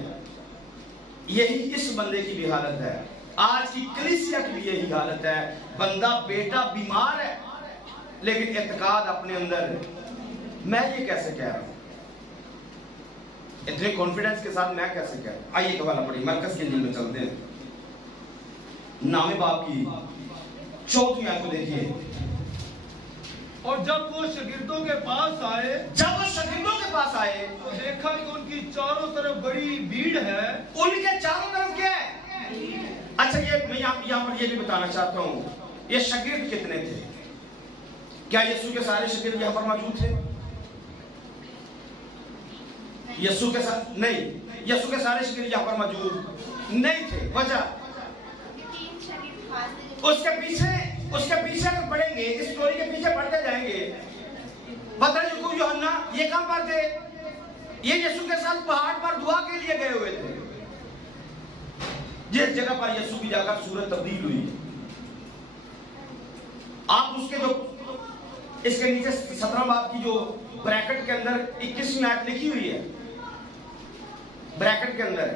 यही इस बंदे की भी हालत है, आज की कलीसिया की भी यही हालत है। बंदा बेटा बीमार है, लेकिन एतकाद अपने अंदर, मैं ये कैसे कह रहा हूं, इतने कॉन्फिडेंस के साथ मैं कैसे कह रहा हूं। आइए हवाला पढ़िए, मरकज के इंजील में चलते हैं, नामे बाप की 4वीं आयत को देखिए। और जब वो शागिर्दों के पास आए, तो देखा कि उनकी चारों तरफ बड़ी भीड़ है। उनके चारों तरफ क्या है? अच्छा, ये मैं यहाँ पर ये भी बताना चाहता हूँ, ये शागिर्द कितने थे? क्या यीशु के सारे शागिर्द यहाँ पर मौजूद थे? यीशु के साथ नहीं, यीशु के सारे शागिर्द यहाँ पर मौजूद नहीं थे। वजह उसके पीछे अगर पढ़ेंगे, इस स्टोरी के पीछे पढ़ते जाएंगे, बदर याकूब यूहन्ना ये कहां पर थे? ये यीशु के साथ पहाड़ पर दुआ के लिए गए हुए थे, जिस जगह पर यीशु की जाकर सूरत तब्दील हुई। आप उसके जो इसके नीचे 17 बाब की जो ब्रैकेट के अंदर 21वीं आयत लिखी हुई है, ब्रैकेट के अंदर,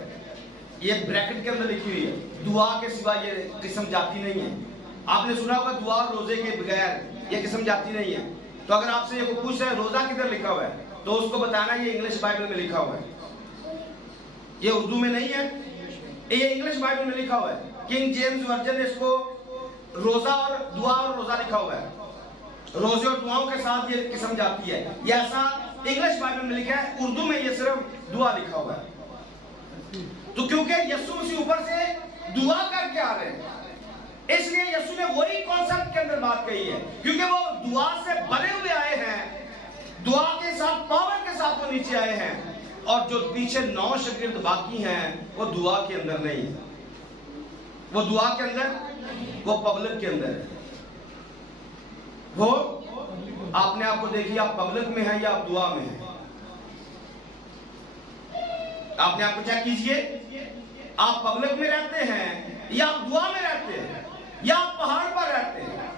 ये ब्रैकेट के अंदर लिखी हुई है, दुआ के सिवा ये किस्म जाती नहीं है। आपने सुना होगा दुआ और रोजे के बगैर ये किस्म जाती नहीं है। तो अगर आपसे ये पूछ रहे रोजा किधर लिखा हुआ है, तो उसको बताना ये इंग्लिश बाइबल में लिखा हुआ है, ये उर्दू में नहीं है, ये इंग्लिश बाइबल में लिखा हुआ है। किंग जेम्स वर्जन ने इसको रोजा और दुआ और रोजा लिखा हुआ है, रोजे और दुआओं के साथ ये किस्म जाती है, ये ऐसा इंग्लिश बाइबल में लिखा है। उर्दू में ये सिर्फ दुआ लिखा हुआ है। तो क्योंकि यीशु मसीह ऊपर से दुआ करके आ रहे हैं, इसलिए यीशु ने वही कॉन्सेप्ट के अंदर बात कही है, क्योंकि वो दुआ से भरे हुए आए हैं, दुआ के साथ, पावर के साथ वो नीचे आए हैं। और जो पीछे 9 शागिर्द बाकी हैं, वो दुआ के अंदर नहीं है, वो दुआ के अंदर, वो पब्लिक के अंदर है। वो आपने आपको देखिए, आप पब्लिक में हैं या आप दुआ में हैं। आपने आपको चेक कीजिए, आप पब्लिक में रहते हैं या आप दुआ में रहते हैं या आप पहाड़ पर रहते हैं।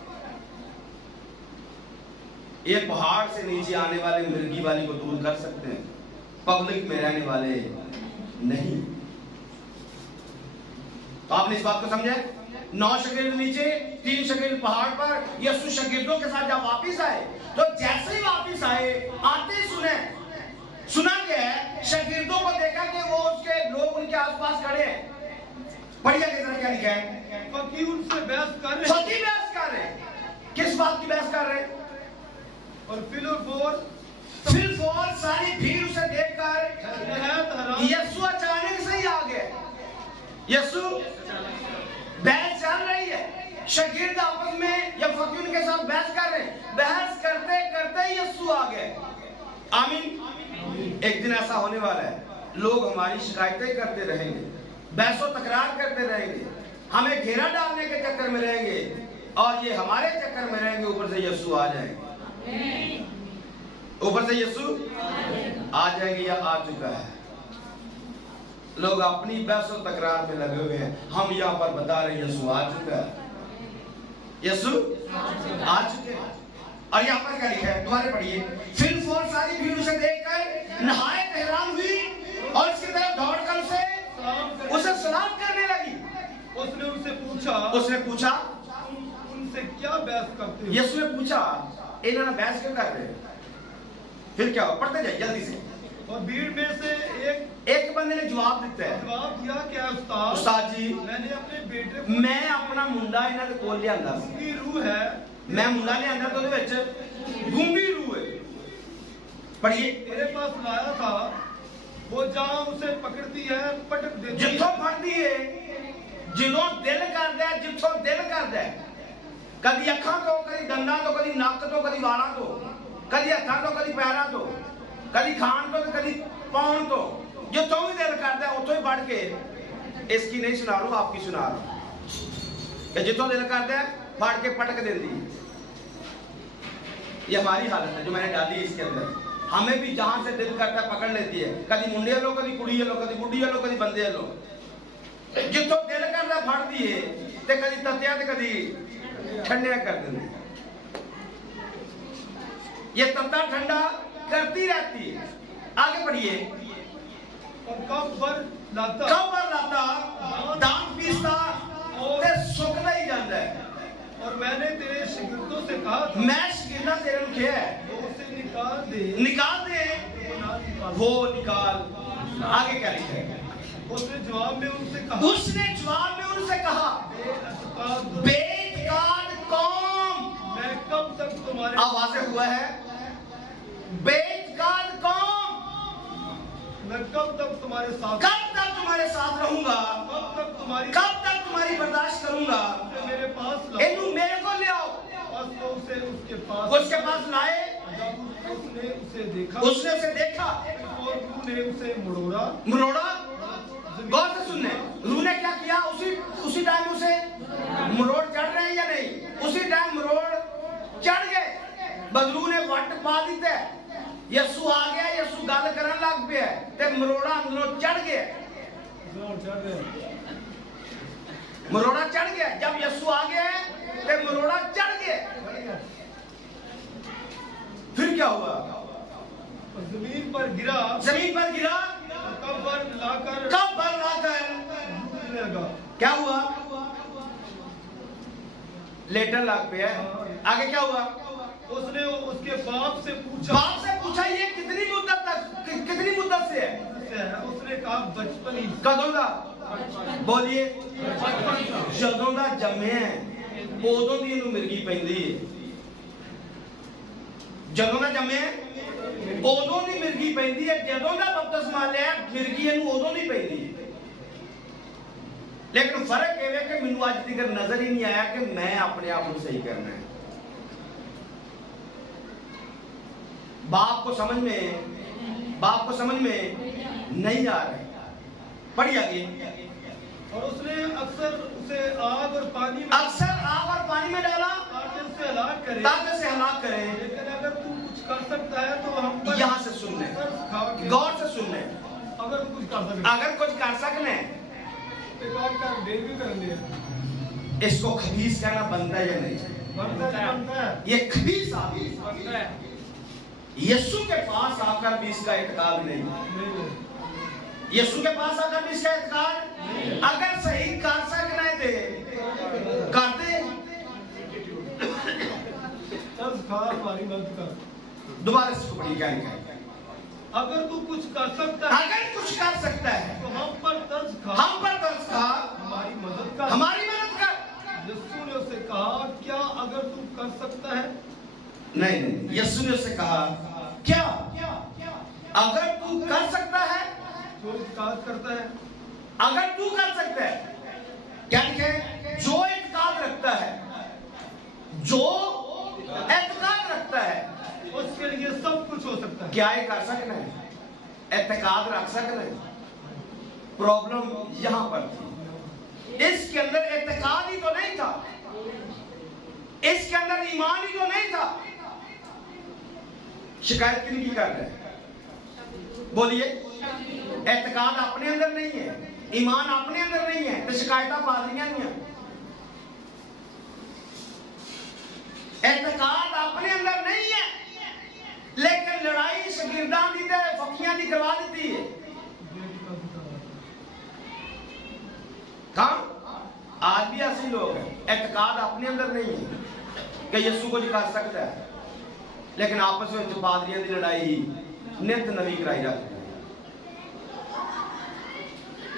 ये पहाड़ से नीचे आने वाले मिर्गी वाली को दूर कर सकते हैं, पब्लिक में रहने वाले नहीं। तो आपने इस बात को समझा? 9 शकील नीचे, 3 शकील पहाड़ पर। यीशु शागिर्दों के साथ जब वापिस आए, तो जैसे ही वापिस आए, आते ही सुना गया है, शागिर्दों को देखा कि वो उसके लोग उनके आसपास खड़े हैं। पढ़िए किधर क्या लिखा है? फकीर उनसे बहस कर रहे, फकीर बहस कर रहे हैं। किस बात की बहस कर रहे हैं? और फिर सारी भीड़ उसे देखकर यीशु अचानक से ही आ गए। यीशु बहस चल रही है, शागिर्द आपस में या फकीर के साथ बहस कर रहे हैं। बहस करते करते यीशु आ गए। आमीन। एक दिन ऐसा होने वाला है, लोग हमारी शिकायतें करते रहेंगे, बहसों तकरार करते रहेंगे, हमें घेरा डालने के चक्कर में रहेंगे, और ये हमारे चक्कर में रहेंगे। ऊपर से यीशु आ जाएंगे, ऊपर से यीशु आ जाएंगे या आ चुका है। लोग अपनी बहसों तकरार में लगे हुए हैं। हम यहाँ पर बता रहे हैं यीशु आ चुका है, यीशु आ चुके हैं। और यहाँ पर क्या लिखा है? तुम्हारे पढ़िए। फिर सारी भीड़ उसे देखकर नहायत हैरान हुई और उसकी तरफ दौड़कर उसे सलाम करने लगी। उसने पूछा उनसे क्या बहस करते हो? यीशु ने पूछा, इन्होंने बहस क्यों कर रहे हैं? फिर क्या? पढ़ते जाइए जल्दी से। और भीड़ में से एक बंदे ने जवाब दिया, क्या उस्ताद जी, मैंने अपने बेटे मैं अपना मुंडा इन्हां दे कोल लियांदा सी। रूह है, मैं मुंडा लियांदा तो ਉਹਦੇ ਵਿੱਚ गूंगी रूह है। पढ़िए। तेरे पास लाया था, वो जहां उसे पकड़ती है पटक देती है। जिथों फड़दी है, जिदों दिल करदा है, जिथों दिल करदा है, कदी अखां तो, कदी दंदां तो, कदी नक तो, कदी वालां तो, कदी हत्थां तो, कदी पैरां तो, कदी खान तो, कदी पाउण तो, जिथों भी दिल करदा है उथों ही बढ़ के, इसकी नहीं सुना रहा हूं, आपकी सुना रहा हूं कि जिथों दिल करदा है फाड़ के पटक देती है। ये हमारी हालत है जो मैंने डाली इसके अंदर। हमें भी जहां से दिल करता है पकड़ लेती है, कभी मुंडे लो, कभी कुड़ी लो, कभी बुढ़ी लो, कभी बंदे लो। जितो दिल करता फड़ दिए ते कभी तत्या ते कभी ठंडा कर देंगे। ये तत्ता ठंडा करती रहती है। आगे बढ़िए। और कब बर लाता दांत पीसता ते सुकता ही जाता है। और मैंने तेरे शागिर्दों से कहा था, मैं शागिर्दा तेरे को क्या है, उसे निकाल दे, वो निकाल। आगे क्या लिखा है? उसने जवाब में उनसे कहा, बेइत्तेकाद कौम, मैं कब तक तुम्हारे, आवाज़ हुआ है, बेइत्तेकाद कौम, मैं कब तक तुम्हारे साथ रहूंगा, कब तक तुम्हारी बर्दाश्त करूंगा। मेरे पास मेरे को ले आओ। तो उसके पास लाए। उसने उसे देखा और रूह ने उसे मरोड़ा। गौर से सुनने, रूह ने क्या किया? उसी टाइम उसे मरोड़ चढ़ रहे हैं या नहीं? उसी टाइम मरोड़ चढ़ गए। बदरू ने वट पा दी। यीशु आ गया, यीशु गल करन लग पिया ते मरोड़ा अंदरों चढ़ गया। मरोड़ा चढ़ गया। जब यीशु आ गया ते मरोड़ा चढ़ गया। फिर क्या हुआ? जमीन पर गिरा। कब्र लाकर लगा। क्या हुआ? लेटर लग पे है। आगे क्या हुआ? उसने उसके बाप से पूछा ये कितनी मुद्दत से है? उसने कहा बचपन ही। कदों दा? बोलिए। जदों दा जम्मे उदों दी इहनूं मिर्गी पैंदी है। जदों दा जम्मे उदों दी मिर्गी पैंदी है। जदों दा बपतिस्मा लिया मिर्गी इहनूं उदों दी पैंदी है। लेकिन फर्क यह है कि मैनूं अज तक नजर ही नहीं आया कि मैं अपने आप को सही करना है। बाप को समझ में नहीं आ रहा है। पढ़िए आगे। और उसने अक्सर उसे आग और पानी में डाला ताकि उसे हलाक करे। लेकिन अगर तू कुछ कर सकता है तो हम पर यहाँ से सुनने, गौर से सुनने। अगर कुछ कर सकने इसको खबीस कहना बनता है या नहीं? बनता है। ये खबीस आदमी यीशु के पास आकर भी इसका इत्काद नहीं। यीशु के पास आकर भी इसका इत्काद। अगर सही कर सकना थे तर्ज खा, हमारी मदद कर। दोबारा इसको पढ़िए, क्या लिखा है? अगर तू कुछ कर सकता है, अगर कुछ कर सकता है तो हम पर तर्ज खा, हम पर तरस खा, हमारी मदद कर। हमारी मदद कर। यीशु ने उसे कहा, क्या अगर तू कर सकता है? नहीं नहीं, यीशु ने उससे कहा, क्या अगर तू कर सकता है? जो इत्कार करता है, अगर तू कर सकता है, क्या लिखे? जो इत्काद रखता है, जो इत्काद रखता है उसके लिए सब कुछ हो सकता है। क्या ये कर सकना है? एतकाद रख सकना है? प्रॉब्लम यहां पर थी, इसके अंदर एतकाद ही तो नहीं था, इसके अंदर ईमान ही तो नहीं था। शिकायत किन की कर रहे हैं? बोलिए। एतकाद अपने अंदर नहीं है, ईमान अपने अंदर नहीं है, तो शिकायत पादरियां नहीं है। एतकाद अपने अंदर नहीं है, लेकिन लड़ाई शगिर्दां दी ते फकीयां दी करवा देती है। कहां? आज भी ऐसे लोग हैं, एतकाद अपने अंदर नहीं है कि यीशु कुछ कर सकता है, लेकिन आपस में पादरियां दी लड़ाई नित नवी कराई जाती है।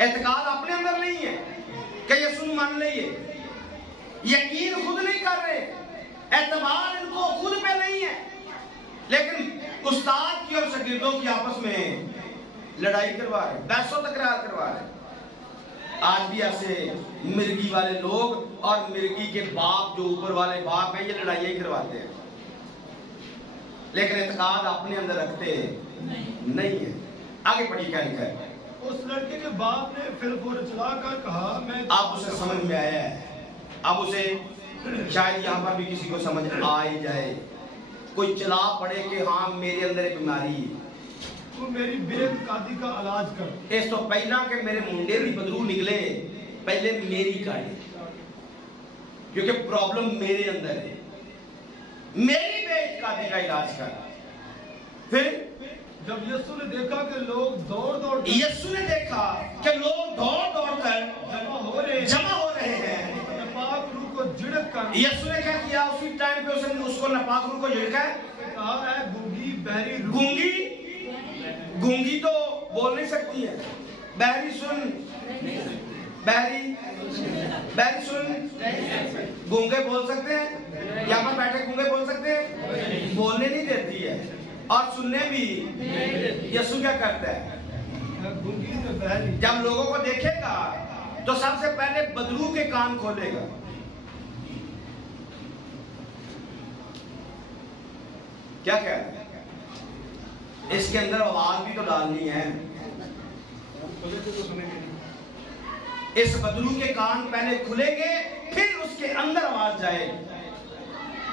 एतकाद अपने अंदर नहीं है कि यीशु मान लीजिए, यकीन खुद नहीं कर रहे, एतबार इनको खुद पे नहीं है, लेकिन उस्ताद की और शागिर्दों की आपस में लड़ाई करवा रहे, बहसों तकरार करवा रहे। आज भी ऐसे मिर्गी वाले लोग और मिर्गी के बाप, जो ऊपर वाले बाप हैं, ये लड़ाइयां ही करवाते हैं, लेकिन एतकाद अपने अंदर रखते नहीं है। आगे पढ़िए, क्या लिखा है? उस लड़के के बाप ने फिर चलाकर कहा, मैं अब उसे समझ में आया है, अब उसे शायद यहाँ पर भी किसी को समझ आ ही जाए, कोई चला पड़े कि हाँ मेरे अंदर एक बीमारी है, तू मेरी बेइत्कादी का इलाज कर। इस तो पहला के मेरे मुंडे भी बदरू निकले, पहले मेरी काटे, क्योंकि प्रॉब्लम मेरे अंदर है, मेरी बेइत्कादी का इलाज कर। फिर जब यीशु ने देखा कि लोग दौड़ यीशु ने देखा कि लोग दौड़ कर जमा हो रहे हैं, नापाक रूह को झिड़क कर यीशु ने क्या किया? उसी टाइम पे उसने उसको नापाक रूह को झिड़का है, कहा, है गूंगी बहरी रूह। गूंगी तो बोल नहीं सकती है, बहरी सुन, बहरी सुन। गूंगे बोल सकते हैं? यहाँ पर बैठे गूंगे बोल सकते हैं? बोलने नहीं देती है, और सुनने भी। यीशु क्या करता है? गूंगी से बहरी। जब लोगों को देखेगा तो सबसे पहले बदरू के कान खोलेगा। क्या कह रहे हैं? इसके अंदर आवाज भी तो डालनी है। इस बदरू के कान पहले खुलेंगे, फिर उसके अंदर आवाज जाए।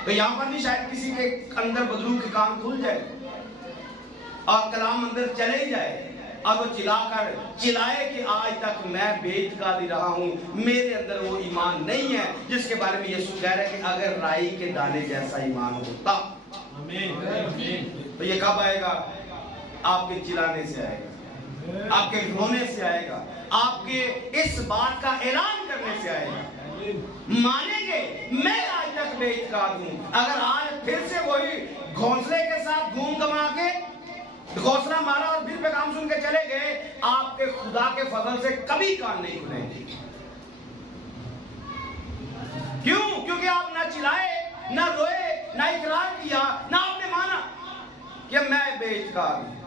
तो यहां पर भी शायद किसी के अंदर बदरू के कान खुल जाए और कलाम अंदर चले ही जाए, और वो चिल्लाए कि आज तक मैं बेइत्कादी रहा हूं, मेरे अंदर वो ईमान नहीं है जिसके बारे में यीशु कह रहे हैं कि अगर राई के दाने जैसा ईमान होता। तो ये कब आएगा? आपके चिल्लाने से आएगा, आपके रोने से आएगा, आपके इस बात का ऐलान करने से आएगा। मानेंगे मैं आज तक बेइत्काद हूं। अगर आज फिर से वही घोंसले के साथ घूम घमा के घोंसला मारा और फिर पैगाम सुन के चले गए, आपके खुदा के फजल से कभी कान नहीं खुलेंगे। क्यों? क्योंकि आप ना चिल्लाए, ना रोए, ना इकरार किया, ना आपने माना कि मैं बेइत्काद हूं।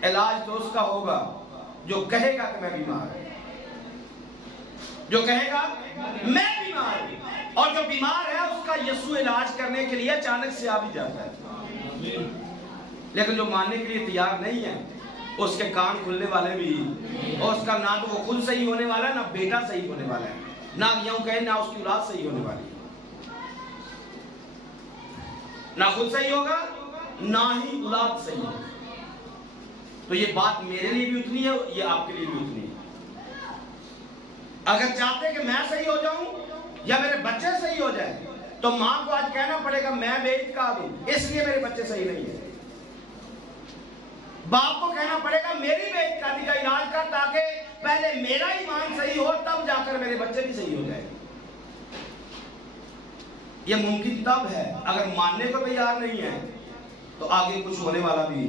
इलाज तो उसका होगा जो कहेगा कि मैं बीमार हूं, जो कहेगा मैं बीमार हूं, और जो बीमार है उसका यीशु इलाज करने के लिए अचानक से आ भी जाता है। लेकिन जो मानने के लिए तैयार नहीं है, उसके कान खुलने वाले भी, और उसका ना तो वो खुद सही होने वाला है, ना बेटा सही होने वाला है, ना यूं कहे ना उसकी औलाद सही होने वाली है, ना खुद सही होगा ना ही औलाद सही होगी। तो ये बात मेरे लिए भी उतनी है, ये आपके लिए भी उतनी है। अगर चाहते कि मैं सही हो जाऊं या मेरे बच्चे सही हो जाए, तो मां को आज कहना पड़ेगा मैं बेइत्काद हूं, इसलिए मेरे बच्चे सही नहीं है। बाप को कहना पड़ेगा मेरी बेइत्कादी का इलाज कर, ताकि पहले मेरा ईमान सही हो, तब जाकर मेरे बच्चे भी सही हो जाए। ये मुमकिन तब है अगर मानने को तैयार नहीं है तो आगे कुछ होने वाला भी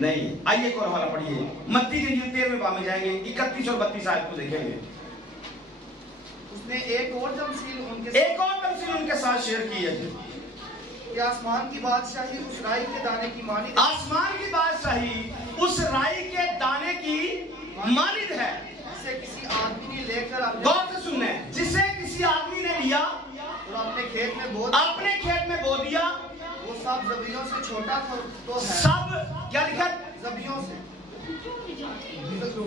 नहीं। आइए एक और हवाला पढ़िए, मत्ती की इंजील 13वें बाब में जाएंगे, 31 और 32 आयत को देखेंगे। उसने एक और तमसील उनके साथ शेयर की है कि आसमान की बादशाही उस राई के दाने की मानिद, आसमान की बादशाही उस राई के दाने की मानिद है, जिसे किसी आदमी ने लेकर गौर से सुनने, जिसे किसी आदमी ने लिया और अपने खेत में बो दिया, वो सब जबियों से छोटा तो है। सब क्या लिखा? जबियों से,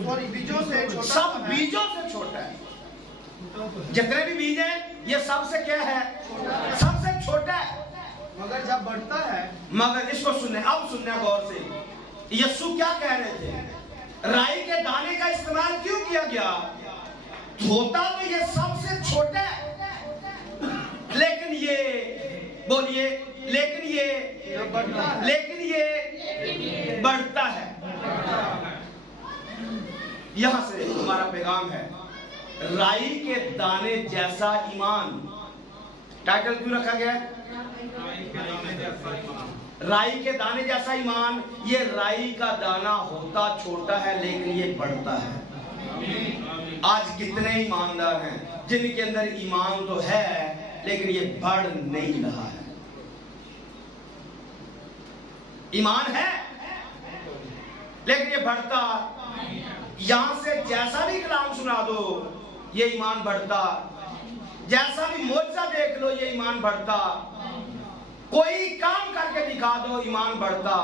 सॉरी बीजों से छोटा, सब बीजों से छोटा है। जितने भी बीज हैं ये सबसे क्या है? सबसे छोटा है। मगर जब बढ़ता है, मगर इसको सुनने, अब सुनने गौर से, यीशु क्या कह रहे थे? राई के दाने का इस्तेमाल क्यों किया गया? होता तो ये सबसे छोटा है, लेकिन ये बोलिए, लेकिन ये बढ़ता है। यहां से हमारा पैगाम है, राई के दाने जैसा ईमान। टाइटल क्यों रखा गया है? राई के दाने जैसा ईमान। ये राई का दाना होता छोटा है लेकिन ये बढ़ता है। आज कितने ईमानदार हैं जिनके अंदर ईमान तो है लेकिन ये बढ़ नहीं रहा है। ईमान है लेकिन ये बढ़ता, यहां से जैसा भी कलाम सुना दो ये ईमान बढ़ता, जैसा भी मोजा देख लो ये ईमान बढ़ता, कोई काम करके दिखा दो ईमान बढ़ता।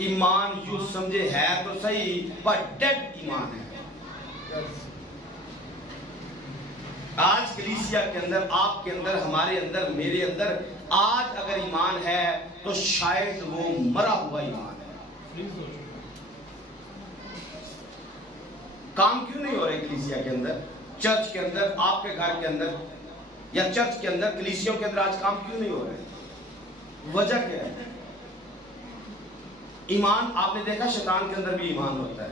ईमान यूं समझे है तो सही पर डेड ईमान है। आज कलीसिया के अंदर, आपके अंदर, हमारे अंदर, मेरे अंदर आज अगर ईमान है तो शायद वो मरा हुआ ईमान है। काम क्यों नहीं हो रहे कलीसिया के अंदर, चर्च के अंदर, आपके घर के अंदर या चर्च के अंदर, कलीसियों के अंदर आज काम क्यों नहीं हो रहे? वजह क्या है? ईमान, आपने देखा शैतान के अंदर भी ईमान होता है।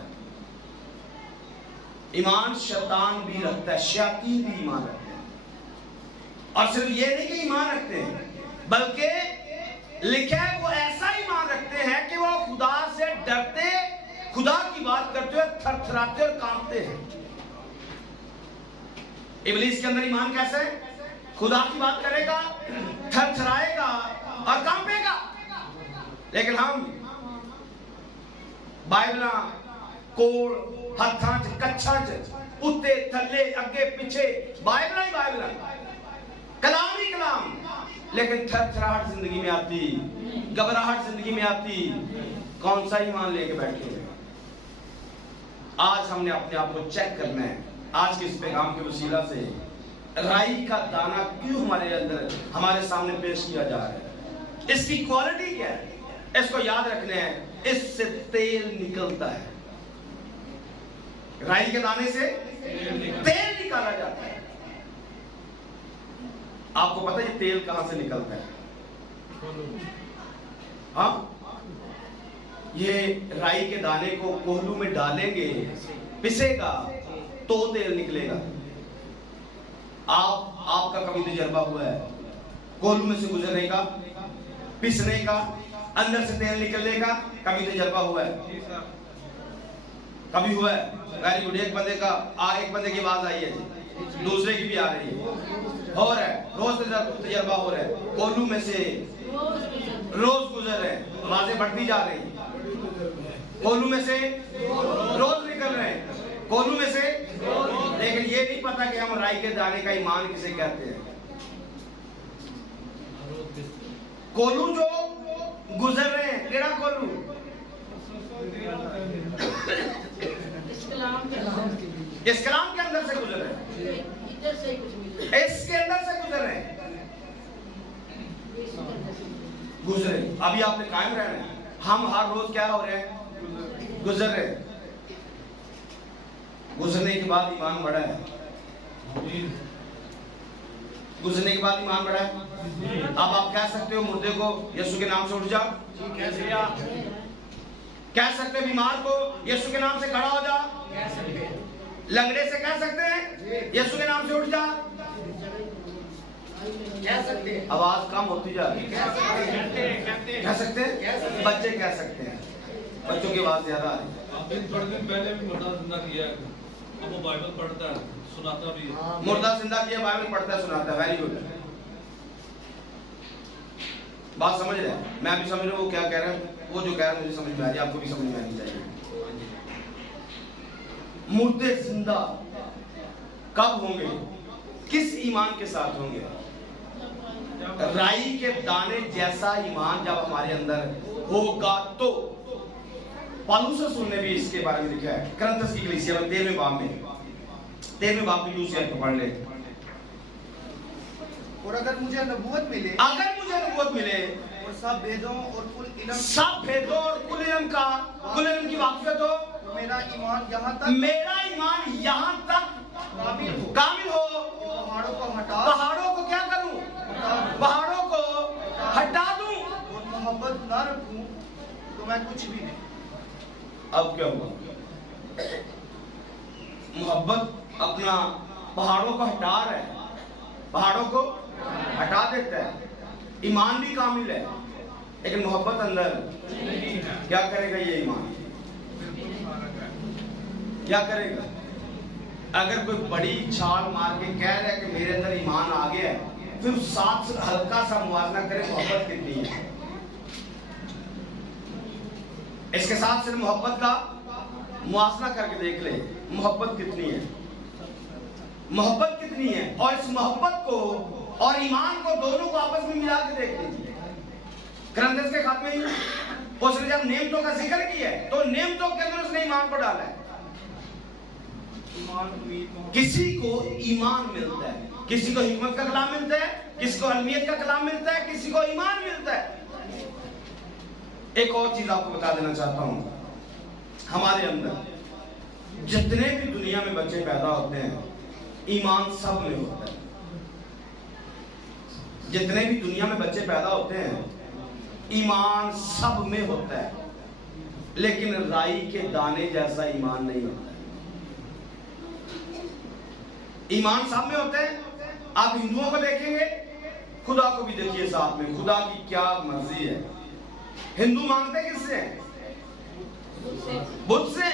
ईमान शैतान भी रखता है, शैतान भी ईमान रखते हैं। और सिर्फ ये नहीं कि ईमान रखते हैं, बल्कि लिखा है वो ऐसा ईमान रखते हैं कि वो खुदा से डरते, खुदा की बात करते हुए थरथराते और कांपते हैं। इब्लीस के अंदर ईमान कैसा है? खुदा की बात करेगा, थरथराएगा और कांपेगा। लेकिन हम बाइबला कोड़, हत्था च, कच्छा च, उत्ते थल्ले, अगे पीछे, बाइबला ही बाइबला, कलाम ही कलाम, लेकिन थरथराहट जिंदगी में आती, घबराहट जिंदगी में आती। कौन सा ईमान लेके बैठे हैं? आज हमने अपने आप को चेक करना है। आज के इस पैगाम के वसीला से राई का दाना क्यों हमारे अंदर, हमारे सामने पेश किया जा रहा है? इसकी क्वालिटी क्या है? इसको याद रखने हैं। इससे तेल निकलता है, राई के दाने से तेल निकाला जाता है। आपको पता है ये तेल कहां से निकलता है? हाँ, ये राई के दाने को कोहलू में डालेंगे, पिसेगा तो तेल निकलेगा। आपका कभी तजर्बा हुआ है कोहलू में से गुजरने का, पिसने का, अंदर से तेल निकलने का? कभी तजर्बा हुआ है? कभी हुआ है? Very good. एक बंदे की आवाज आई है, दूसरे की भी आ रही है, हो रहा है, रोज तजर्बा हो रहा है। कोहलू में से रोज गुजर रहे हैं, आवाजें बढ़ती जा रही हैं। कोहलू में से रोज निकल रहे हैं, कोहलू में से, लेकिन ये नहीं पता कि हम राई के दाने का ईमान किसे कहते हैं। कोहलू जो गुजर रहे हैं, केड़ा कोहलू? इस कलाम के अंदर से गुजर रहे हैं, इसके अंदर से गुजर रहे हैं, गुजरे। अभी आपने कायम रहना है। हम हर रोज क्या हो रहे हैं? गुजर रहे हैं। गुजरने के बाद ईमान बढ़ा है, गुजरने के बाद ईमान बढ़ा है। अब आप कह सकते हो मुर्दे को यीशु के नाम से उठ जा, कह सकते हो बीमार को यीशु के नाम से खड़ा हो जा, लंगड़े से कह सकते हैं यीशु के नाम से उठ जा, कह सकते हैं। आवाज कम होती जा रही है। कहते कह सकते हैं, बच्चे कह सकते हैं, बच्चों की आवाज ज्यादा आ रही है। थोड़े दिन पहले भी मुर्दा जिंदा किया है, अब वो बाइबल पढ़ता है, सुनाता भी है। मुर्दा जिंदा किया, बाइबल पढ़ता है, सुनाता है, वेरी गुड। बात समझ रहे हैं? मैं भी समझ रहा हूँ वो क्या कह रहे हैं, वो जो कह रहे हैं मुझे समझ में आ रही है, आपको भी समझ में आनी चाहिए। मुर्दे जिंदा कब होंगे, किस ईमान के साथ होंगे? राई के दाने जैसा ईमान जब हमारे अंदर होगा तो। पौलुस रसूल ने भी इसके बारे में लिखा है, कुरिन्थियों की कलीसिया में 13वें बाब में 13वें बाब में यूं से पढ़ ले। और अगर मुझे नबूवत मिले, अगर मुझे नबूवत मिले और सब भेदों और कुल इल्म का कुल इल्म की वाक़ियत हो, मेरा ईमान यहाँ तक कामिल हो, पहाड़ों को क्या करूं? पहाड़ों को हटा दूं और मोहब्बत ना रखूं तो मैं कुछ भी नहीं। अब क्या हुआ? मोहब्बत अपना पहाड़ों को हटा रहा है, पहाड़ों को हटा देता है। ईमान भी कामिल है लेकिन मोहब्बत अंदर क्या करेगा? ये ईमान क्या करेगा? अगर कोई बड़ी छाल मार के कह रहा है कि मेरे अंदर ईमान आ गया है, फिर साथ से हल्का सा मुआवजा करे, मोहब्बत कितनी है? इसके साथ से मोहब्बत का मुआवजा करके देख ले, मोहब्बत कितनी है, मोहब्बत कितनी है। और इस मोहब्बत को और ईमान को दोनों को आपस में मिला के देख लीजिए। कुरिन्थियों के खाते में उसने जब नेमतों का जिक्र किया है तो नेमतों के अंदर उसने ईमान को डाला है। किसी को ईमान मिलता है, किसी को हिकमत का कलाम मिलता है, किसी को अलमियत का कलाम मिलता है, किसी को ईमान मिलता है। एक और चीज आपको बता देना चाहता हूं, हमारे अंदर जितने भी दुनिया में बच्चे पैदा होते हैं, ईमान सब में होता है। जितने भी दुनिया में बच्चे पैदा होते हैं, ईमान सब में होता है, लेकिन राई के दाने जैसा ईमान नहीं होता। ईमान सब में होता है। आप हिंदुओं को देखेंगे, खुदा को भी देखिए साथ में, खुदा की क्या मर्जी है। हिंदू मांगते किससे? बुद्ध से।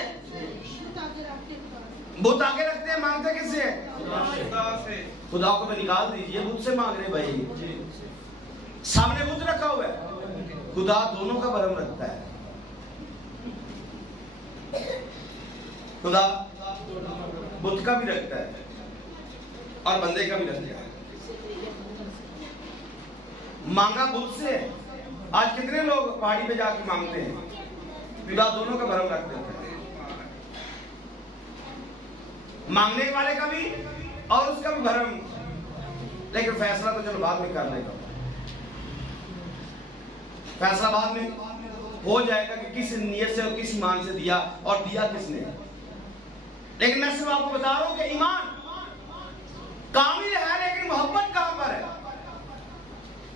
बुद्ध आगे रखते हैं, मांगते किससे? खुदा को भी निकाल दीजिए, बुद्ध से मांग रहे भाई। सामने बुद्ध रखा हुआ है, खुदा दोनों का भरम रखता है। खुदा बुद्ध का भी रखता है और बंदे का भी रखता है। मांगा बुद्ध से। आज कितने लोग पहाड़ी पे जाके मांगते हैं? खुदा दोनों का भरम रख देता है, मांगने वाले का भी और उसका भी भरम। लेकिन फैसला तो चलो बाद में कर लेगा, फैसला बाद में हो जाएगा कि किस नियत से और किस ईमान से दिया और दिया किसने। लेकिन मैं सिर्फ आपको बता रहा हूं कि ईमान कामिल है, लेकिन मोहब्बत कहां पर है?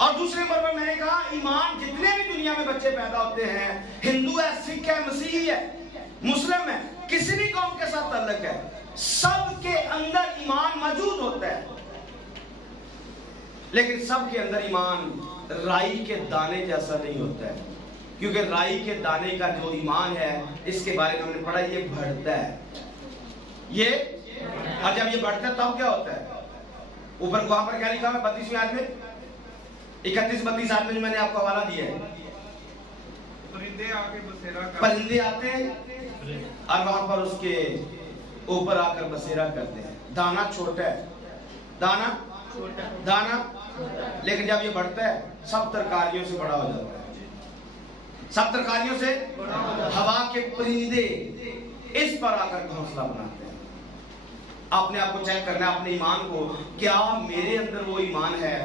और दूसरे नंबर पर मैंने कहा, ईमान जितने भी दुनिया में बच्चे पैदा होते हैं, हिंदू है, सिख है, मसीही है, मुस्लिम है, किसी भी कौम के साथ ताल्लुक है, सबके अंदर ईमान मौजूद होता है। लेकिन सबके अंदर ईमान राई के दाने जैसा नहीं होता है, क्योंकि राई के दाने का जो ईमान है, इसके बारे में हमने पढ़ा, ये बढ़ता है। ये और जब ये बढ़ता है तब क्या होता है? ऊपर वहां पर क्या लिखा है 32वें आयत में, 31-32 आयत में जो मैंने आपको हवाला दिया है, परिंदे आते हैं और वहां पर उसके ऊपर आकर बसेरा करते हैं। दाना छोटा है, दाना लेकिन जब ये बढ़ता है सब तरकारियों से बड़ा हो जाता है, सब तरकारियों से। हवा के परिंदे इस पर आकर घोंसला बनाते हैं। अपने आप को चेक करना है, अपने ईमान को, क्या मेरे अंदर वो ईमान है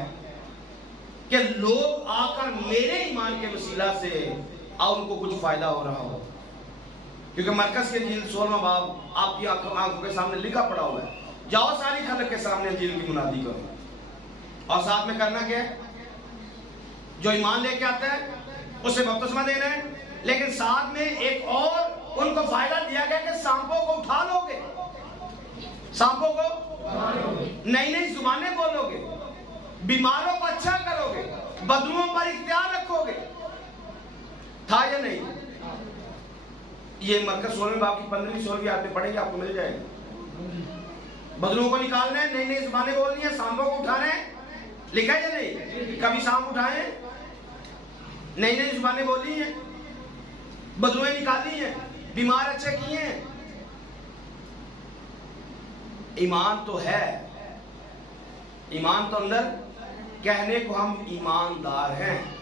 कि लोग आकर मेरे ईमान के वसीला से और उनको कुछ फायदा हो रहा हो। क्योंकि मरकज के इंजील 16वां बाब आपकी आंखों के सामने लिखा पड़ा हुआ है, जाओ सारी खलक के सामने इंजील की मुनादी करो। और साथ में करना क्या है? जो ईमान लेके आता है उसे बपतिस्मा देना है, लेकिन साथ में एक और उनको फायदा दिया गया कि सांपों को उठा लोगे, सांपों को नई नई जुबानें बोलोगे, बीमारों को अच्छा करोगे, बदलुओं पर इख्तियार रखोगे। था या नहीं? ये मरकज 16वें बाब की 15वीं-16वीं आयत में पढ़ेंगे, आपको मिल जाएगा। बदलुओं को निकालना है, नई नई जुबानें बोलनी है, सांपों को उठाना है, लिखा है या नहीं? कभी सांप उठाए, नई नई जुबानें बोली हैं, बदलुएं निकाली हैं, बीमार अच्छे किए हैं। ईमान तो है, ईमान तो अंदर, कहने को हम ईमानदार हैं,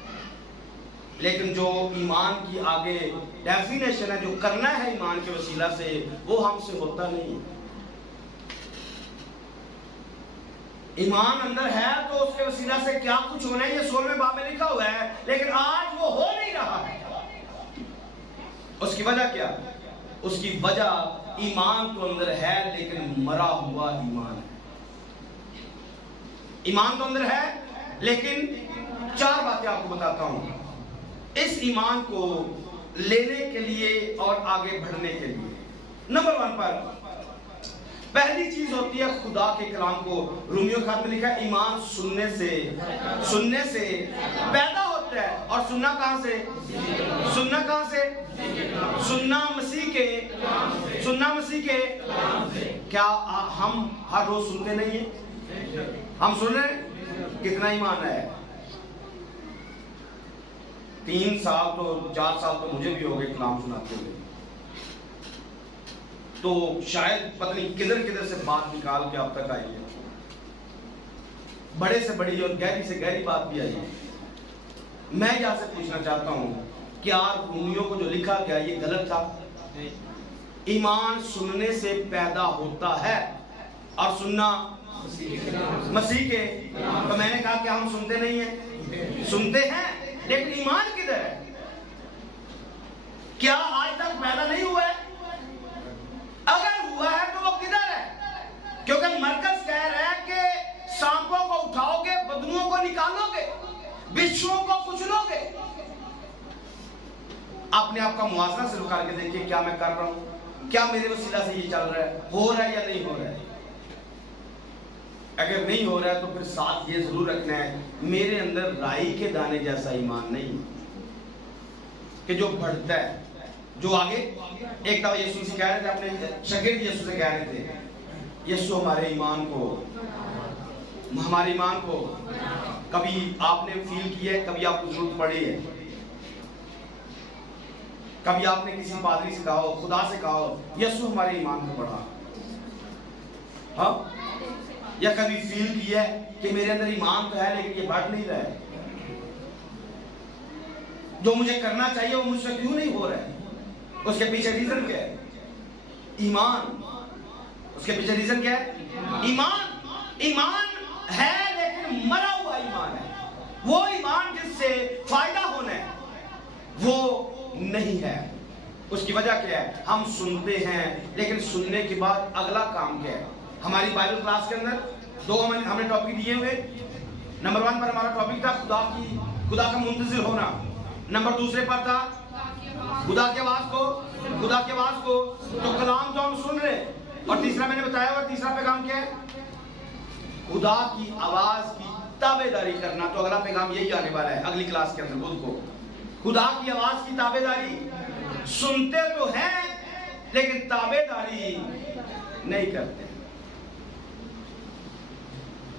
लेकिन जो ईमान की आगे डेफिनेशन है, जो करना है ईमान के वसीला से, वो हमसे होता नहीं है। ईमान अंदर है तो उसके वसीला से क्या कुछ होना है, ये 16वें बाब में लिखा हुआ है, लेकिन आज वो हो नहीं रहा है। उसकी वजह क्या? उसकी वजह ईमान तो अंदर है, लेकिन मरा हुआ ईमान है। ईमान तो अंदर है, लेकिन 4 बातें आपको बताता हूं इस ईमान को लेने के लिए और आगे बढ़ने के लिए। नंबर 1 पर पहली चीज होती है खुदा के कलाम को। रोमियो के खात में लिखा है ईमान सुनने से पैदा होता है। और सुनना कहां से? सुनना कहां से? सुनना मसीह के क्या हम हर रोज सुनते नहीं है? हम सुन रहे हैं? कितना ईमान है? 3 साल तो 4 साल तो मुझे भी हो गए कलाम सुनाते हुए, तो शायद पता नहीं किधर से बात निकाल के अब तक आई है, बड़े से बड़ी और गहरी से गहरी बात भी आई है। मैं यहां से पूछना चाहता हूं, क्या रोमियो को जो लिखा गया ये गलत था? ईमान सुनने से पैदा होता है, और सुनना मसीह के। तो मैंने कहा कि हम सुनते नहीं हैं? सुनते हैं, लेकिन ईमान किधर है? क्या आज तक पैदा नहीं हुआ है? अगर हुआ है तो वो किधर है? क्योंकि मरकज कह रहा है कि सांपों को उठाओगे, बदनुओं को निकालोगे, बिच्छुओं को कुचलोगे। अपने आप का मुआवजा सिर्फ करके देखिए, क्या मैं कर रहा हूं? क्या मेरे वसीला से ये चल रहा है? हो रहा है या नहीं हो रहा है? अगर नहीं हो रहा है तो फिर साथ ये जरूर रखना है, मेरे अंदर राई के दाने जैसा ईमान नहीं कि जो बढ़ता है, जो आगे। एक दफा यीशु से कह रहे थे, अपने शागिर्द यीशु से कह रहे थे, यीशु हमारे ईमान को कभी आपने फील किया है? कभी आपको जरूरत पड़ी है? कभी आपने किसी पादरी से कहा हो, खुदा से कहा हो, यीशु हमारे ईमान को बढ़ा? हाँ? या कभी फील किया है कि मेरे अंदर ईमान तो है लेकिन ये बढ़ नहीं रहा है, जो मुझे करना चाहिए वो मुझसे क्यों नहीं हो रहा है? उसके पीछे रीजन क्या है? ईमान। उसके पीछे रीजन क्या है? ईमान है, लेकिन मरा हुआ ईमान है। वो ईमान जिससे फायदा होना है वो नहीं है। उसकी वजह क्या है? हम सुनते हैं, लेकिन सुनने के बाद अगला काम क्या है? हमारी बाइबल क्लास के अंदर 2 हमने टॉपिक दिए हुए। नंबर 1 पर हमारा टॉपिक था खुदा का मुंतजिर होना। नंबर 2 पर था खुदा की आवाज को तो कलाम जो हम सुन रहे। और तीसरा मैंने बताया, और तीसरा पैगाम क्या है? खुदा की आवाज की ताबेदारी करना। तो अगला पैगाम यही आने वाला है अगली क्लास के अंदर। खुद को खुदा की आवाज की ताबेदारी। सुनते तो हैं लेकिन ताबेदारी नहीं करते।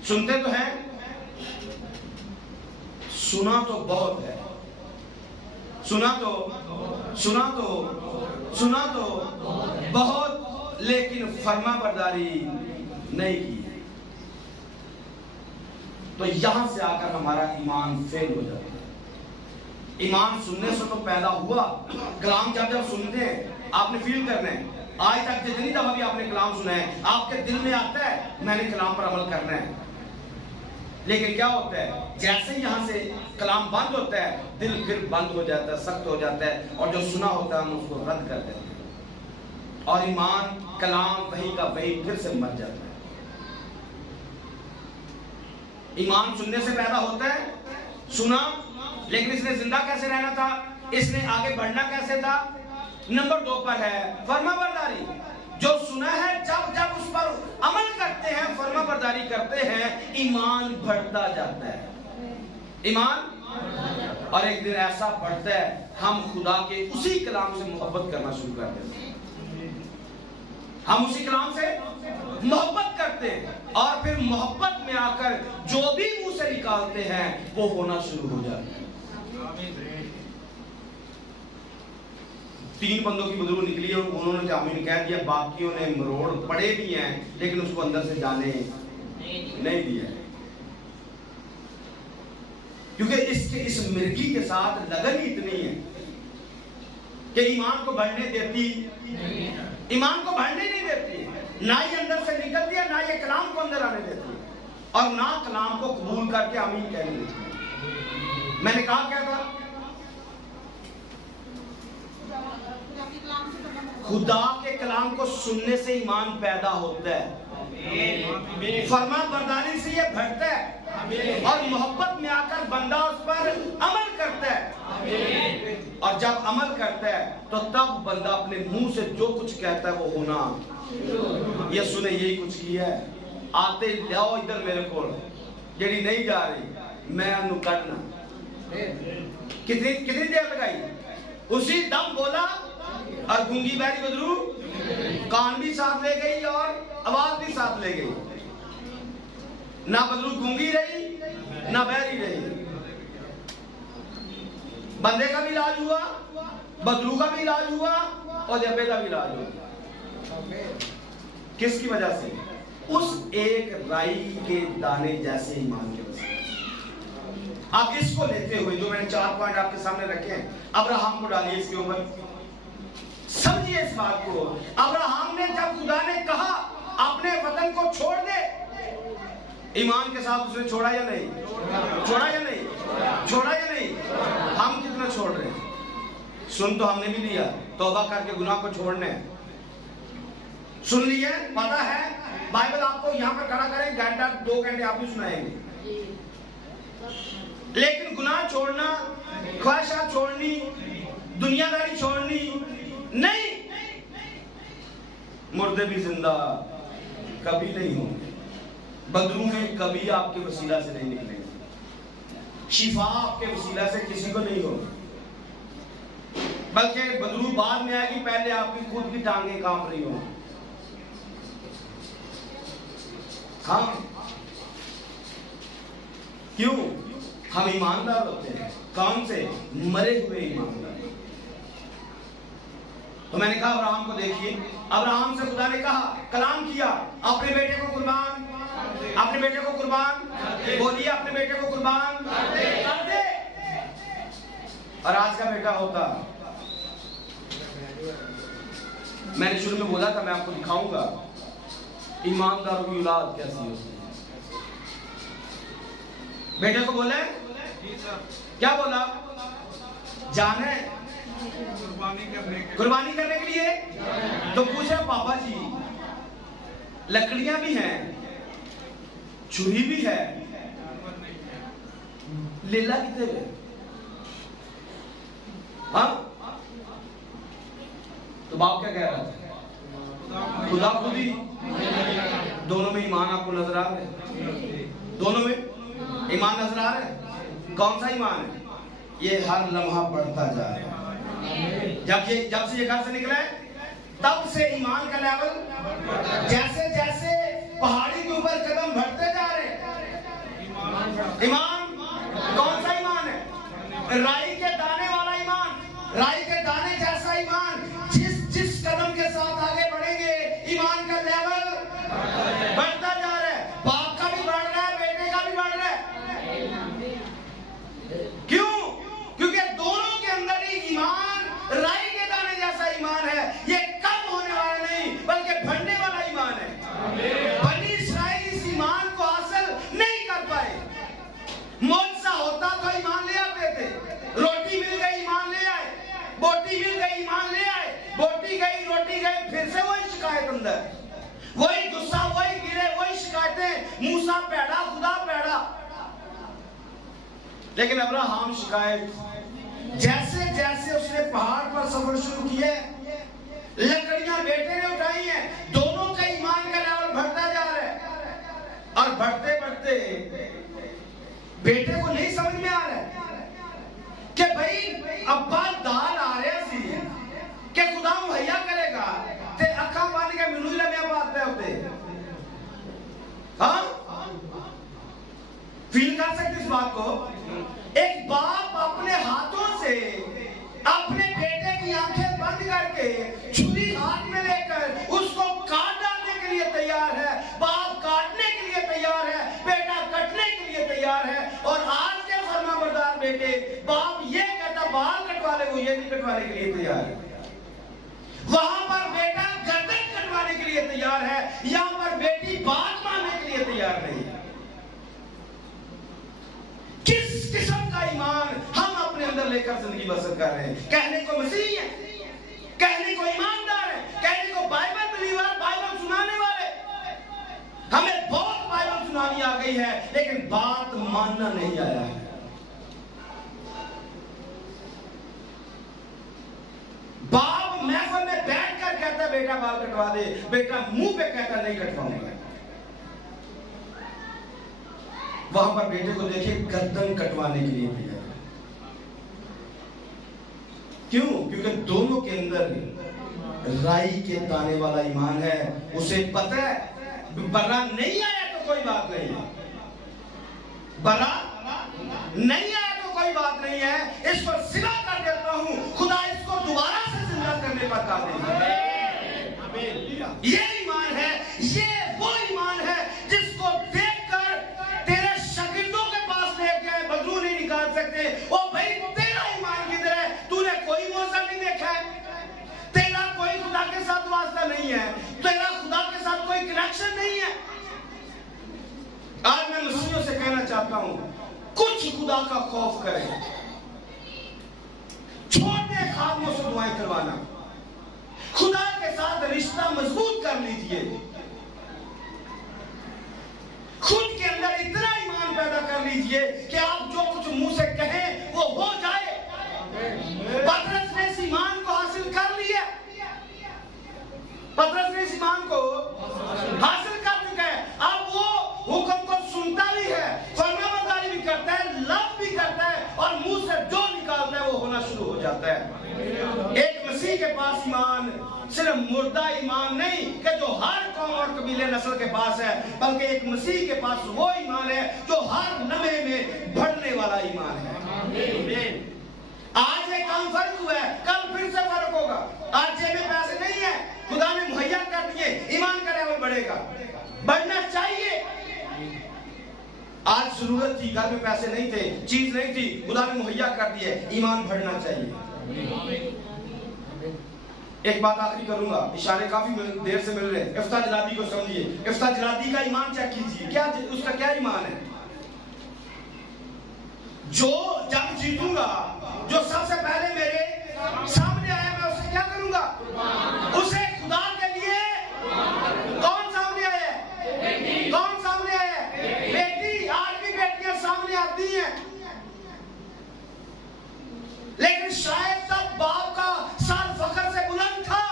सुनते तो हैं, सुना तो बहुत है, सुना तो बहुत, लेकिन फर्माबरदारी नहीं की। तो यहां से आकर हमारा ईमान फेल हो जाता है। ईमान सुनने से तो पैदा हुआ। कलाम जब सुनते हैं आपने फील करना है। आज तक जितनी दफा भी आपने कलाम सुना है, आपके दिल में आता है मैंने कलाम पर अमल करना है। लेकिन क्या होता है? जैसे ही यहां से कलाम बंद होता है, दिल फिर बंद हो जाता है, सख्त हो जाता है, और जो सुना होता है हम उसको रद्द कर देते हैं, और ईमान कलाम वही का वही फिर से मर जाता है। ईमान सुनने से पैदा होता है। सुना, लेकिन इसने जिंदा कैसे रहना था? इसने आगे बढ़ना कैसे था? नंबर 2 पर है फर्माबरदारी। जो सुना है जब जब उस पर अमल करते हैं, फर्माबरदारी करते हैं, ईमान बढ़ता जाता है, ईमान। और एक दिन ऐसा बढ़ता है हम खुदा के उसी कलाम से मोहब्बत करना शुरू कर देते हैं, हम उसी कलाम से मोहब्बत करते हैं और फिर मोहब्बत में आकर जो भी मुंह से निकालते हैं वो होना शुरू हो जाता है। 3 बंदों की बदबू निकली और उन्होंने आमीन कह दिया, बाकियों ने मरोड़ पड़े भी हैं लेकिन उसको अंदर से जाने नहीं दिया, क्योंकि इस मिर्गी के साथ लगन ही इतनी है कि ईमान को बढ़ने देती, ईमान को बढ़ने नहीं देती, ना ही अंदर से निकलती है, ना ये कलाम को अंदर आने देती है और ना कलाम को कबूल करके आमीन कहने देती। मैंने कहा क्या था, खुदा के कलाम को सुनने से ईमान पैदा होता है, फरमाबरदारी से ये बढ़ता है और मोहब्बत में आकर बंदा उस पर अमल करता है और जब अमल करता है तो तब बंदा अपने मुंह से जो कुछ कहता है वो होना। यीशु ने यही कुछ किया है, आते लाओ इधर मेरे को, जेड़ी नहीं जा रही मैं अनु कटना। कितनी देर लगाई, उसी दम बोला और गूंगी बैरी बदरू कान भी साथ ले गई और आवाज भी साथ ले गई, ना बदरू गूंगी रही ना बहरी रही। बंदे का भी इलाज हुआ, बदरू का भी इलाज हुआ और जब्बे का भी इलाज हुआ। किसकी वजह से? उस एक राई के दाने जैसे ईमान के वजह से। आप इसको लेते हुए जो मैंने 4 पॉइंट आपके सामने रखे हैं, अब्राहम को डालिए इसके ऊपर, समझिए इस बात को। अब्राहम ने जब खुदा ने कहा अपने वतन को छोड़ दे, ईमान के साथ उसने छोड़ा या नहीं? छोड़ा या नहीं? छोड़ा या नहीं? हम कितना छोड़ रहे हैं? सुन तो हमने भी लिया, तौबा करके गुनाह को छोड़ने, सुन लिए, पता है बाइबल आपको यहाँ पर खड़ा करें, घंटा 2 घंटे आप भी सुनाएंगे, लेकिन गुनाह छोड़ना, ख्वाहिशात छोड़नी, दुनियादारी छोड़नी नहीं। मुर्दे भी जिंदा कभी नहीं होंगे, बदरू में कभी आपके वसीला से नहीं निकलेंगे, शिफा आपके वसीला से किसी को नहीं होगी, बल्कि बदरू बाद में आएगी, पहले आपकी खुद की टांगें कांप रही होंगी। हाँ, क्यों? हम ईमानदार होते हैं। कौन से? मरे हुए ईमानदार। तो मैंने कहा अब्राहम को देखिए, अब्राहम से खुदा ने कहा, कलाम किया, अपने बेटे को कुर्बान, अपने बेटे को कुर्बान, बोलिए अपने बेटे को कुर्बान कर दे। और आज का बेटा होता, मैंने शुरू में बोला था मैं आपको दिखाऊंगा ईमानदारों की औलाद कैसी होती है। बेटे को बोले, क्या बोला? जाने कुर्बानी करने के लिए। तो पूछा पापा जी लकड़ियां भी हैं, छुरी भी है, लेला कितने में? हाँ, तो बाप क्या कह रहा था? खुदा खुदी। दोनों में ईमान आपको नजर आ रहा है? दोनों में ईमान नजर आ रहा है? कौन सा ईमान है? ये हर लम्हा बढ़ता जा रहा है। जब से ये घर से निकले तब से ईमान का लेवल जैसे जैसे पहाड़ी के ऊपर कदम बढ़ते जा रहे हैं। ईमान कौन सा ईमान है? राई के दाने वाला ईमान, राई के दाने जैसा ईमान। जिस कदम के साथ आगे बढ़ेंगे ईमान का लेवल बढ़ता जा रहा है। बाप का भी बढ़ रहा है, बेटे का भी बढ़ रहा है। क्यों? क्योंकि दोनों के अंदर ही ईमान राई के दाने जैसा ईमान है। ये कम होने वाला नहीं बल्कि बढ़ने वाला ईमान है। बनी इस्राएल इस ईमान को हासिल नहीं कर पाए। मौजज़ा होता तो ईमान ले आते थे। रोटी मिल गई ईमान ले आए, बोटी मिल गई ईमान ले आए, बोटी गई रोटी गई, फिर से वही शिकायत अंदर, वही गुस्सा, वही गिरे, वही शिकायतें। मूसा पैड़ा, खुदा पैड़ा। लेकिन अब्राहम शिकायत, जैसे जैसे उसने पहाड़ पर सफर शुरू किए, लकड़ियां बेटे ने उठाई हैं, और बढ़ते बढ़ते बेटे को नहीं समझ में आ रहा है कि भाई अब्बा दाल आ रहे सी कि खुदा मुहैया करेगा ते अखा पानी का मिनू लगे बात है होते। हाँ, फील कर सकते इस बात को। एक बाप अपने हाथों से अपने बेटे की आंखें बंद करके छुरी हाथ में लेकर उसको काट डालने के लिए तैयार है। बाप काटने के लिए तैयार है, बेटा कटने के लिए तैयार है। और आज के फरमाबरदार बेटे, बाप ये कहता बाल कटवा ले, वो ये नहीं कटवाने के लिए तैयार है। वहां पर बेटा गर्दन कटवाने के लिए तैयार है, यहां पर बेटी बात मानने के लिए तैयार नहीं है। किस किस्म का ईमान हम अपने अंदर लेकर जिंदगी बसर कर रहे हैं? कहने को मसीही है, कहने को ईमानदार है, कहने को बाइबल बिलीवर, बाइबल सुनाने वाले। हमें बहुत बाइबल सुनानी आ गई है, लेकिन बात मानना नहीं आया है। बाप महफिल में बैठकर कहता बेटा बाल कटवा दे, बेटा मुंह पे कहता नहीं कटवाऊंगा। वहां पर बेटे को देखिए गर्दन कटवाने के लिए तैयार है। क्यों? क्योंकि दोनों के अंदर राई के दाने वाला ईमान है। उसे पता है बर्रा नहीं आया तो कोई बात नहीं है, बर्रा नहीं आया तो कोई बात नहीं है, इसको जिंदा कर देता हूं, खुदा इसको दोबारा से जिंदा करने पर काबिल है। ये ईमान है, ये वो ईमान है जिसको देखकर तेरे शागिर्दों के पास ले गए बदलू नहीं निकाल सकते। ओ भाई तेरा ईमान किधर है? तूने कोई मौका नहीं देखा है, तेरा कोई खुदा के साथ वास्ता नहीं है, तेरा खुदा के साथ कोई कनेक्शन नहीं है। आज मैं मसीहियों से कहना चाहता हूं, कुछ खुदा का खौफ करें, छोटे खादमों से दुआएं करवाना, खुदा के साथ रिश्ता मजबूत कर लीजिए, खुद के अंदर इतना ईमान पैदा कर लीजिए कि आप जो कुछ मुंह से कहें वो हो जाए। पतरस ने इस ईमान को हासिल कर लिया, पतरस ने इस ईमान को हासिल कर चुका है। अब वो हुक्म को सुनता भी है, फरमाबरदारी भी करता है, लव भी करता है, और मुंह से जो निकालता है वो होना शुरू हो जाता है। एक मसीह के पास ईमान सिर्फ मुर्दा ईमान नहीं कि जो हर कौम और कबीले नस्ल के पास है, बल्कि एक मसीह के पास वो ईमान है जो हर लम्हे में बढ़ने वाला ईमान है। आज एक काम फर्क हुआ है, कल फिर से फर्क होगा। आज जेब में पैसे नहीं है, खुदा ने मुहैया कर दिए, ईमान का लेवल बढ़ेगा, बढ़ना चाहिए। आज जरूरत थी, घर में पैसे नहीं थे, चीज नहीं थी, खुदा ने मुहैया कर दिए, ईमान बढ़ना चाहिए। एक बात आखिरी करूंगा, इशारे काफी देर से मिल रहे हैं। इफ्ता जलादी को समझिए, इफ्ता जलादी का ईमान चेक कीजिए, क्या उसका क्या ईमान है? जो जब जीतूंगा, जो सबसे पहले मेरे सामने आया, मैं उसे क्या करूंगा? उसे खुदा के लिए कौन सामने आया है? कौन सामने आया है? बेटी। आज भी बेटियां सामने आती हैं, लेकिन शायद तब बाप का सर फखर से बुलंद था,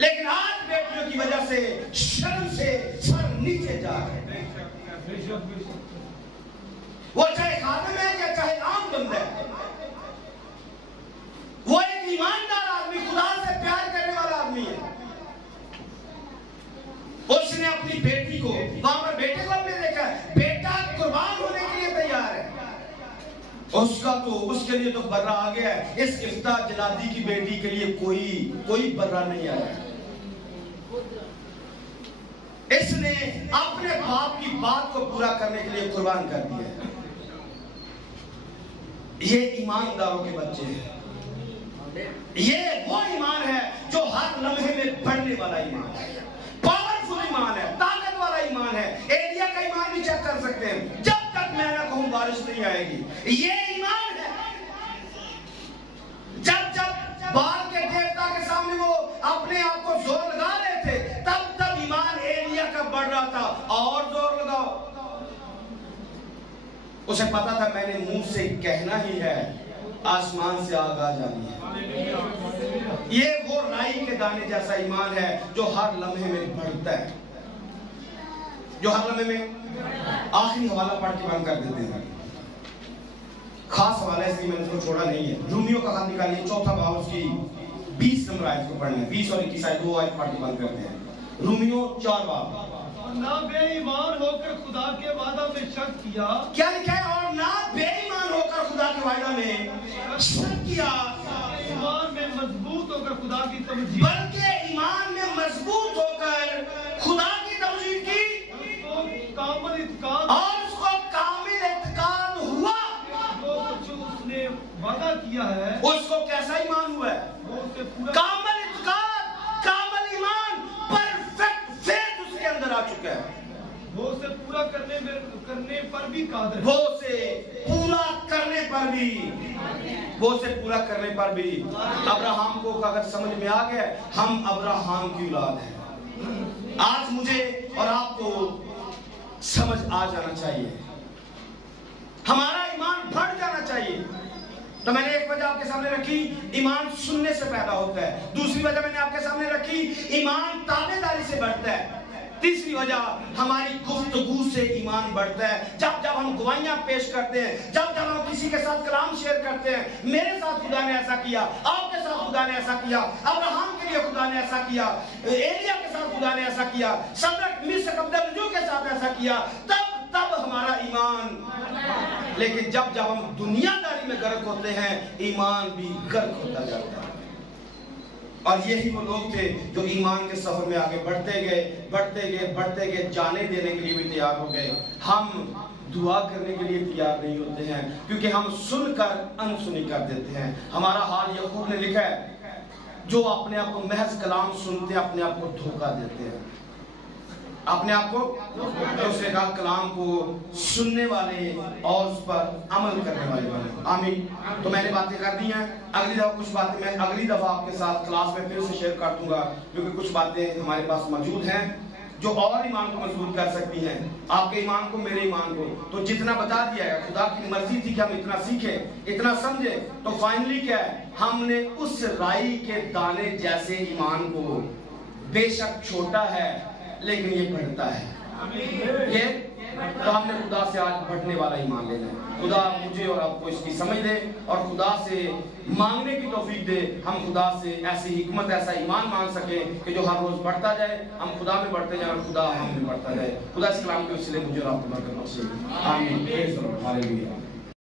लेकिन आज बेटियों की वजह से शर्म से सर नीचे जा रहे हैं। वो चाहे खादिम है या चाहे आम बंदा है, वो एक ईमानदार आदमी, खुदा से प्यार करने वाला आदमी है। उसने अपनी बेटी को, वहां पर बेटे को हमने देखा, बेटा कुर्बान होने के लिए तैयार है, उसका तो उसके लिए तो बर्रा आ गया है। इस इफ्ता जलादी की बेटी के लिए कोई बर्रा नहीं आया। इसने अपने बाप की बात को पूरा करने के लिए कुर्बान कर दिया है। ये ईमानदारों के बच्चे हैं, ये वो ईमान है जो हर लम्हे में बढ़ने वाला ईमान है, पावरफुल ईमान है, ताकत वाला ईमान है। एलिया का ईमान भी चेक कर सकते हैं, जब तक मैं ना कहूं बारिश नहीं आएगी, ये ईमान है। जब जब बाल के देवता के सामने वो अपने आप को जोर लगा रहे थे, तब तब ईमान एलिया का बढ़ रहा था, और जोर लगाओ। उसे पता था मैंने मुंह से कहना ही है, आसमान से आग आ जानी है। ये वो राई के दाने जैसा ईमान है जो हर लम्हे में बढ़ता है। जो हर लम्हे में आखिरी हवाला पढ़ के बंद कर देते हैं। खास हवाला है इसलिए मैंने उसको छोड़ा नहीं है। रूमियों का खत निकालिए, चौथा बाब, उसकी 20 नंबर आयत को पढ़ना है। 20 और 21 आयत, 2 आयत पढ़ के बंद करते हैं। रूमियों 4 बाब। ना बेईमान होकर खुदा के वादा में शक किया। क्या लिखा है? और ना बेईमान होकर खुदा के वादा में शक किया, ईमान में मजबूत होकर खुदा की तमजीद, बल्कि ईमान में मजबूत होकर खुदा की तमजीद की, उसको कामिल इत्काद, और उसको कामिल इत्काद हुआ। जो कुछ उसने वादा किया है उसको कैसा ईमान हुआ है? वो उसे पूरा, कामिल इत्काद, कामिल ईमान, परफेक्ट फेथ उसके अंदर आ चुका है। वो उसे पूरा करने पर भी कादिर है। वो उसे पूरा करने पर भी, वो उसे पूरा करने पर भी। अब्राहम को अगर समझ में आ गया हम अब्राहम की औलाद हैं, आज मुझे और आपको समझ आ जाना चाहिए, हमारा ईमान बढ़ जाना चाहिए। तो मैंने एक वजह आपके सामने रखी, ईमान सुनने से पैदा होता है। दूसरी वजह मैंने आपके सामने रखी, ईमान ताबेदारी से बढ़ता है। तीसरी वजह हमारी गुफ्तगू से ईमान बढ़ता है। जब जब हम गवाहियां पेश करते हैं, जब जब हम किसी के साथ कलाम शेयर करते हैं, मेरे साथ खुदा ने ऐसा किया, आपके साथ खुदा ने ऐसा किया, अब्राहम के लिए खुदा ने ऐसा किया, एलिया के साथ खुदा ने ऐसा किया, सदरक मिशक अबेदनगो के साथ ऐसा किया, तब हमारा ईमान। लेकिन जब जब हम दुनियादारी में गर्क होते हैं, ईमान भी गर्क होता जाता है। और यही वो लोग थे जो ईमान के सफर में आगे बढ़ते गए, जाने देने के लिए भी तैयार हो गए। हम दुआ करने के लिए तैयार नहीं होते हैं, क्योंकि हम सुनकर अनसुनी कर देते हैं। हमारा हाल याकूब ने लिखा है, जो अपने आप को महज कलाम सुनते हैं, अपने आप को धोखा देते हैं, अपने आप को। उसने कहा कलाम को सुनने वाले और उस पर अमल करने वाले बने। आमीन। तो मैंने बातें कर दी हैं, अगली दफा कुछ बातें मैं अगली दफा आपके साथ क्लास में फिर से शेयर कर दूंगा, क्योंकि कुछ बातें हमारे पास मौजूद हैं जो और ईमान को मजबूत कर सकती हैं, आपके ईमान को, मेरे ईमान को। तो जितना बता दिया है, खुदा की मर्जी थी कि हम इतना सीखें, इतना समझे। तो फाइनली क्या है, हमने उस राई के दाने जैसे ईमान को, बेशक छोटा है लेकिन ये बढ़ता है, ये तो हमने खुदा से आज बढ़ने वाला ईमान लेना है। खुदा मुझे और आपको इसकी समझ दे और खुदा से मांगने की तौफीक दे। हम खुदा से ऐसी हिकमत, ऐसा ईमान मांग सके कि जो हर रोज बढ़ता जाए, हम खुदा में बढ़ते जाए और खुदा हम में बढ़ता जाए। खुदा इस कलाम के वसीले मुझे और आपको बरकत बख्शे। आमीन। Praise the Lord. हालेलुया।